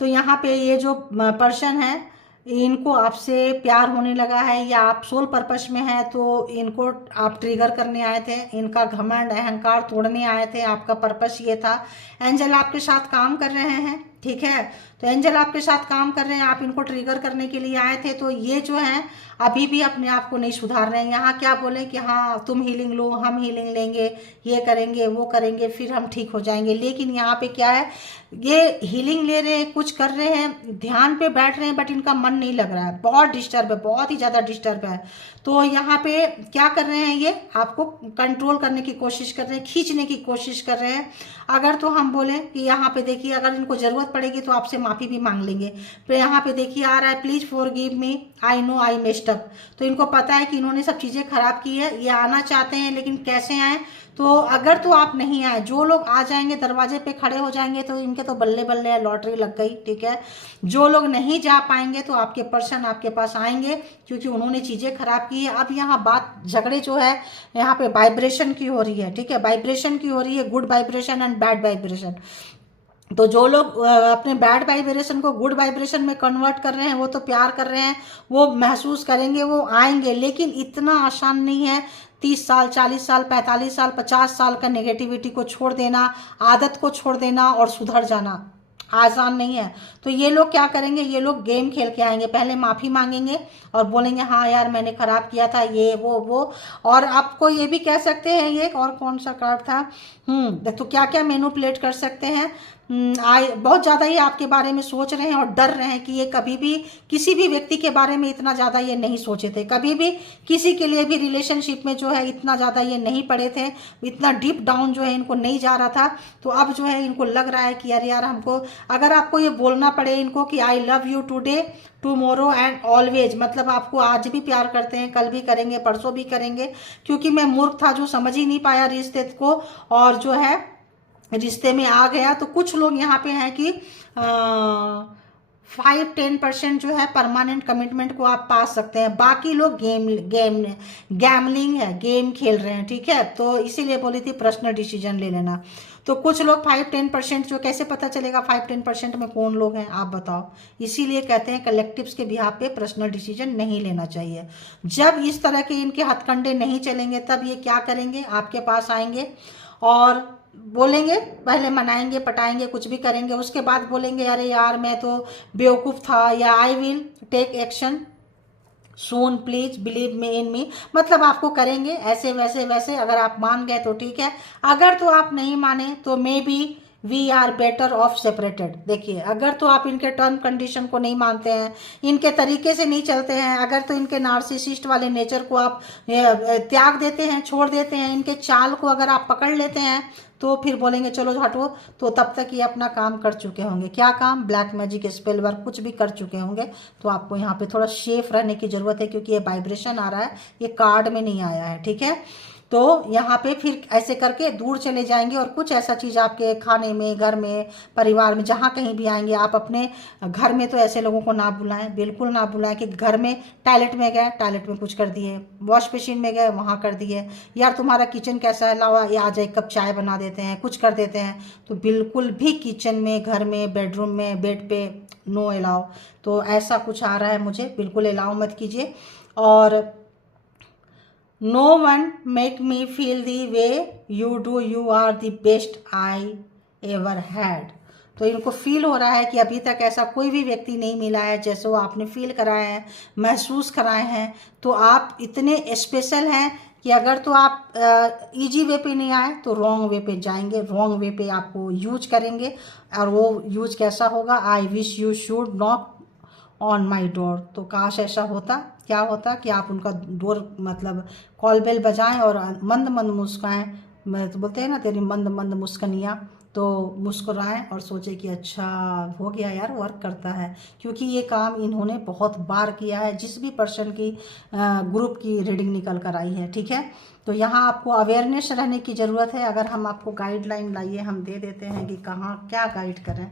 तो यहाँ पे ये जो पर्सन है, इनको आपसे प्यार होने लगा है, या आप सोल पर्पस में है तो इनको आप ट्रिगर करने आए थे, इनका घमंड अहंकार तोड़ने आए थे, आपका पर्पस ये था। एंजल आपके साथ काम कर रहे हैं, ठीक है, तो एंजल आपके साथ काम कर रहे हैं, आप इनको ट्रिगर करने के लिए आए थे। तो ये जो है अभी भी अपने आप को नहीं सुधार रहे हैं। यहाँ क्या बोले कि हाँ तुम हीलिंग लो, हम हीलिंग लेंगे, ये करेंगे, वो करेंगे, फिर हम ठीक हो जाएंगे। लेकिन यहाँ पे क्या है, ये हीलिंग ले रहे हैं, कुछ कर रहे हैं, ध्यान पे बैठ रहे हैं, बट इनका मन नहीं लग रहा है, बहुत डिस्टर्ब है, बहुत ही ज़्यादा डिस्टर्ब है। तो यहाँ पे क्या कर रहे हैं, ये आपको कंट्रोल करने की कोशिश कर रहे हैं, खींचने की कोशिश कर रहे हैं। अगर तो हम बोलें कि यहाँ पे देखिए, अगर इनको ज़रूरत पड़ेगी तो आपसे माफ़ी भी मांग लेंगे। फिर यहाँ पे देखिए आ रहा है, please forgive me, I know I messed up. तो इनको पता है कि इन्होंने सब चीज़ें खराब की है, ये आना चाहते हैं, लेकिन कैसे आए। तो अगर तो आप नहीं आए, जो लोग आ जाएंगे दरवाजे पे खड़े हो जाएंगे, तो इनके तो बल्ले बल्ले है, लॉटरी लग गई, ठीक है। जो लोग नहीं जा पाएंगे तो आपके पर्सन आपके पास आएंगे, क्योंकि उन्होंने चीज़ें खराब की है। अब यहाँ बात झगड़े जो है यहाँ पे वाइब्रेशन की हो रही है, ठीक है, वाइब्रेशन की हो रही है, good vibration and bad vibration. तो जो लोग अपने बैड वाइब्रेशन को गुड वाइब्रेशन में कन्वर्ट कर रहे हैं, वो तो प्यार कर रहे हैं, वो महसूस करेंगे, वो आएंगे। लेकिन इतना आसान नहीं है 30 साल, 40 साल, 45 साल, 50 साल का नेगेटिविटी को छोड़ देना, आदत को छोड़ देना और सुधर जाना आसान नहीं है। तो ये लोग क्या करेंगे, ये लोग गेम खेल के आएंगे, पहले माफ़ी मांगेंगे और बोलेंगे हाँ यार मैंने ख़राब किया था, ये वो। और आपको ये भी कह सकते हैं, ये और कौन सा कार्ड था, तो क्या क्या मैनिपुलेट कर सकते हैं। बहुत ज़्यादा ये आपके बारे में सोच रहे हैं और डर रहे हैं कि ये कभी भी किसी भी व्यक्ति के बारे में इतना ज़्यादा ये नहीं सोचे थे, कभी भी किसी के लिए भी रिलेशनशिप में जो है इतना ज़्यादा ये नहीं पड़े थे, इतना डीप डाउन जो है इनको नहीं जा रहा था। तो अब जो है इनको लग रहा है कि यार यार हमको, अगर आपको ये बोलना पड़े इनको कि I love you today, tomorrow and always, मतलब आपको आज भी प्यार करते हैं, कल भी करेंगे, परसों भी करेंगे, क्योंकि मैं मूर्ख था जो समझ ही नहीं पाया रिश्ते को और जो है रिश्ते में आ गया। तो कुछ लोग यहाँ पे हैं कि 5-10% जो है परमानेंट कमिटमेंट को आप पा सकते हैं, बाकी लोग गैमलिंग है, गेम खेल रहे हैं, ठीक है। तो इसीलिए बोली थी पर्सनल डिसीजन ले लेना। तो कुछ लोग 5-10% जो, कैसे पता चलेगा 5-10% में कौन लोग हैं, आप बताओ। इसीलिए कहते हैं कलेक्टिव्स के बिहाफ पे पर्सनल डिसीजन नहीं लेना चाहिए। जब इस तरह के इनके हथकंडे नहीं चलेंगे तब ये क्या करेंगे, आपके पास आएंगे और बोलेंगे, पहले मनाएंगे, पटाएंगे, कुछ भी करेंगे, उसके बाद बोलेंगे अरे यार मैं तो बेवकूफ़ था, या I will take action soon, please believe me in me, मतलब आपको करेंगे ऐसे वैसे वैसे। अगर आप मान गए तो ठीक है, अगर तो आप नहीं माने तो maybe we are better off separated. देखिए, अगर तो आप इनके टर्म कंडीशन को नहीं मानते हैं, इनके तरीके से नहीं चलते हैं, अगर तो इनके नार्सिसिस्ट वाले नेचर को आप त्याग देते हैं, छोड़ देते हैं, इनके चाल को अगर आप पकड़ लेते हैं, तो फिर बोलेंगे चलो हटो। तो तब तक ये अपना काम कर चुके होंगे। क्या काम? ब्लैक मैजिक, स्पेल वर्क, कुछ भी कर चुके होंगे। तो आपको यहाँ पे थोड़ा सेफ रहने की ज़रूरत है, क्योंकि ये वाइब्रेशन आ रहा है, ये कार्ड में नहीं आया है, ठीक है। तो यहाँ पे फिर ऐसे करके दूर चले जाएंगे और कुछ ऐसा चीज़ आपके खाने में, घर में, परिवार में, जहाँ कहीं भी आएंगे आप, अपने घर में तो ऐसे लोगों को ना बुलाएं, बिल्कुल ना बुलाएं कि घर में टॉयलेट में गए, टॉयलेट में कुछ कर दिए, वॉश मशीन में गए, वहाँ कर दिए, यार तुम्हारा किचन कैसा है, लाओ ये आ जाए, एक कप चाय बना देते हैं, कुछ कर देते हैं। तो बिल्कुल भी किचन में, घर में, बेडरूम में, बेड पे नो अलाउ। तो ऐसा कुछ आ रहा है मुझे, बिल्कुल अलाउ मत कीजिए। और no one make me feel the way you do, you are the best I ever had. तो इनको फील हो रहा है कि अभी तक ऐसा कोई भी व्यक्ति नहीं मिला है जैसे वो आपने फील कराए हैं, महसूस कराए हैं। तो आप इतने स्पेशल हैं कि अगर तो आप इजी वे पे नहीं आए तो रॉन्ग वे पे जाएंगे, रॉन्ग वे पे आपको यूज करेंगे। और वो यूज कैसा होगा? I wish you should knock on my door. तो काश ऐसा होता, क्या होता कि आप उनका डोर, मतलब कॉल बेल बजाएं और मंद मंद मुस्काएं। मैं तो बोलते हैं ना, तेरी मंद मंद मुस्कनियाँ, तो मुस्कुराएं और सोचे कि अच्छा हो गया यार, वर्क करता है। क्योंकि ये काम इन्होंने बहुत बार किया है, जिस भी पर्सन की ग्रुप की रीडिंग निकल कर आई है, ठीक है। तो यहाँ आपको अवेयरनेस रहने की ज़रूरत है। अगर हम आपको गाइडलाइन लाइए, हम दे देते हैं कि कहाँ क्या गाइड करें।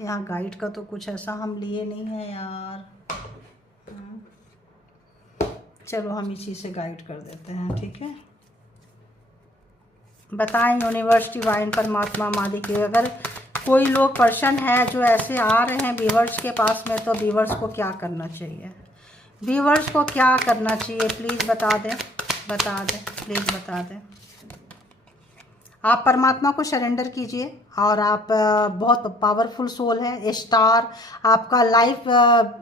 यहाँ गाइड का तो कुछ ऐसा हम लिए नहीं है यार। चलो हम इसी से गाइड कर देते हैं, ठीक है। बताएं यूनिवर्स, डिवाइन, परमात्मा, मालिक, अगर कोई लोग पर्सन है जो ऐसे आ रहे हैं व्यूवर्स के पास में, तो व्यूवर्स को क्या करना चाहिए? व्यूवर्स को क्या करना चाहिए? प्लीज़ बता दें, बता दें, प्लीज़ बता दें। आप परमात्मा को सरेंडर कीजिए और आप बहुत पावरफुल सोल है, स्टार। आपका लाइफ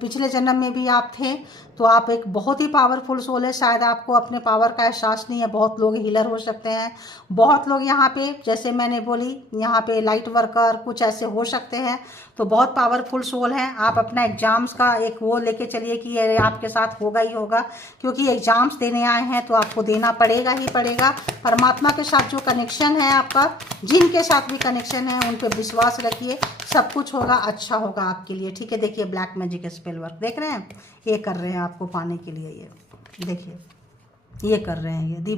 पिछले जन्म में भी आप थे, तो आप एक बहुत ही पावरफुल सोल है। शायद आपको अपने पावर का एहसास नहीं है। बहुत लोग हीलर हो सकते हैं, बहुत लोग यहाँ पे, जैसे मैंने बोली, यहाँ पे लाइट वर्कर, कुछ ऐसे हो सकते हैं। तो बहुत पावरफुल सोल हैं। आप अपना एग्ज़ाम्स का एक वो लेके चलिए कि ये आपके साथ होगा ही होगा, क्योंकि एग्ज़ाम्स देने आए हैं तो आपको देना पड़ेगा ही पड़ेगा। परमात्मा के साथ जो कनेक्शन है आपका, जिनके साथ भी कनेक्शन है, उन पर विश्वास रखिए, सब कुछ होगा, अच्छा होगा आपके लिए, ठीक है। देखिए ब्लैक मैजिक स्पेल वर्क देख रहे हैं, ये कर रहे हैं आपको पाने के लिए, ये देखिए ये कर रहे हैं, ये दी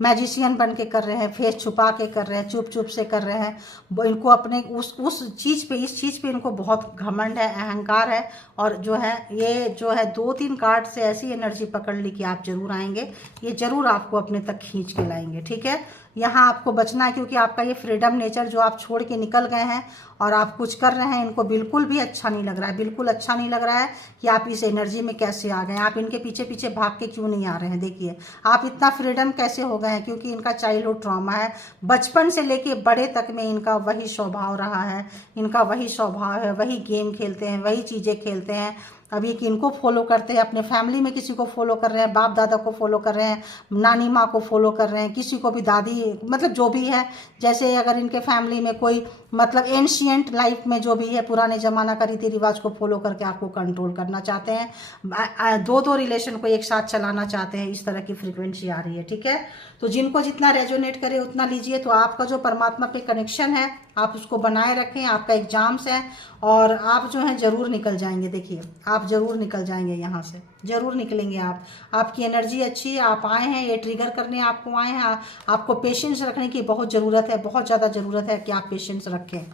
मैजिशियन बन के कर रहे हैं, फेस छुपा के कर रहे हैं, चुप चुप से कर रहे हैं। इनको अपने उस चीज़ पे, इस चीज़ पे इनको बहुत घमंड है, अहंकार है। और जो है ये जो है 2-3 कार्ड से ऐसी एनर्जी पकड़ ली कि आप जरूर आएंगे, ये जरूर आपको अपने तक खींच के लाएंगे, ठीक है। यहाँ आपको बचना है, क्योंकि आपका ये फ्रीडम नेचर जो आप छोड़ के निकल गए हैं और आप कुछ कर रहे हैं, इनको बिल्कुल भी अच्छा नहीं लग रहा है, बिल्कुल अच्छा नहीं लग रहा है कि आप इस एनर्जी में कैसे आ गए। आप इनके पीछे पीछे भाग के क्यों नहीं आ रहे हैं? देखिए आप इतना फ्रीडम कैसे हो गए हैं, क्योंकि इनका चाइल्डहुड ट्रॉमा है। बचपन से लेके बड़े तक में इनका वही स्वभाव रहा है, इनका वही स्वभाव है, वही गेम खेलते हैं, वही चीज़ें खेलते हैं। अब ये किनको फॉलो करते हैं, अपने फैमिली में किसी को फॉलो कर रहे हैं, बाप दादा को फॉलो कर रहे हैं, नानी माँ को फॉलो कर रहे हैं, किसी को भी दादी, मतलब जो भी है, जैसे अगर इनके फैमिली में कोई मतलब एंशियंट लाइफ में जो भी है पुराने ज़माना का रीति रिवाज को फॉलो करके आपको कंट्रोल करना चाहते हैं, दो दो रिलेशन को एक साथ चलाना चाहते हैं, इस तरह की फ्रीक्वेंसी आ रही है। ठीक है, तो जिनको जितना रेजोनेट करे उतना लीजिए। तो आपका जो परमात्मा पे कनेक्शन है आप उसको बनाए रखें, आपका एग्जाम्स है और आप जो है ज़रूर निकल जाएंगे। देखिए आप ज़रूर निकल जाएंगे, यहाँ से ज़रूर निकलेंगे आप। आपकी एनर्जी अच्छी है, आप आए हैं ये ट्रिगर करने, आपको आए हैं। आपको पेशेंस रखने की बहुत ज़रूरत है, बहुत ज़्यादा ज़रूरत है कि आप पेशेंस रखें,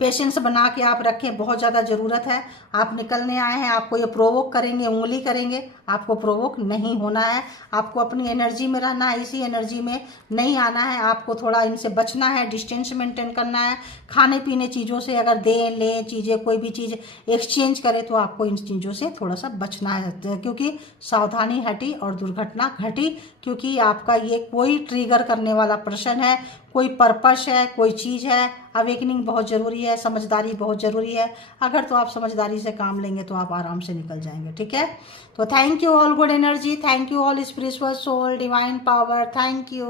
पेशेंस बना के आप रखें, बहुत ज़्यादा ज़रूरत है। आप निकलने आए हैं, आपको ये प्रोवोक करेंगे, उंगली करेंगे, आपको प्रोवोक नहीं होना है। आपको अपनी एनर्जी में रहना है, इसी एनर्जी में नहीं आना है। आपको थोड़ा इनसे बचना है, डिस्टेंस मेंटेन करना है। खाने पीने चीज़ों से अगर दें लें चीज़ें, कोई भी चीज़ एक्सचेंज करें तो आपको इन चीज़ों से थोड़ा सा बचना है, क्योंकि सावधानी हटी और दुर्घटना घटी। क्योंकि आपका ये कोई ट्रिगर करने वाला प्रश्न है, कोई पर्पस है, कोई चीज़ है। अवेकनिंग बहुत ज़रूरी है, समझदारी बहुत ज़रूरी है। अगर तो आप समझदारी से काम लेंगे तो आप आराम से निकल जाएंगे। ठीक है, तो thank you all good energy, thank you all spiritual soul, divine power, thank you.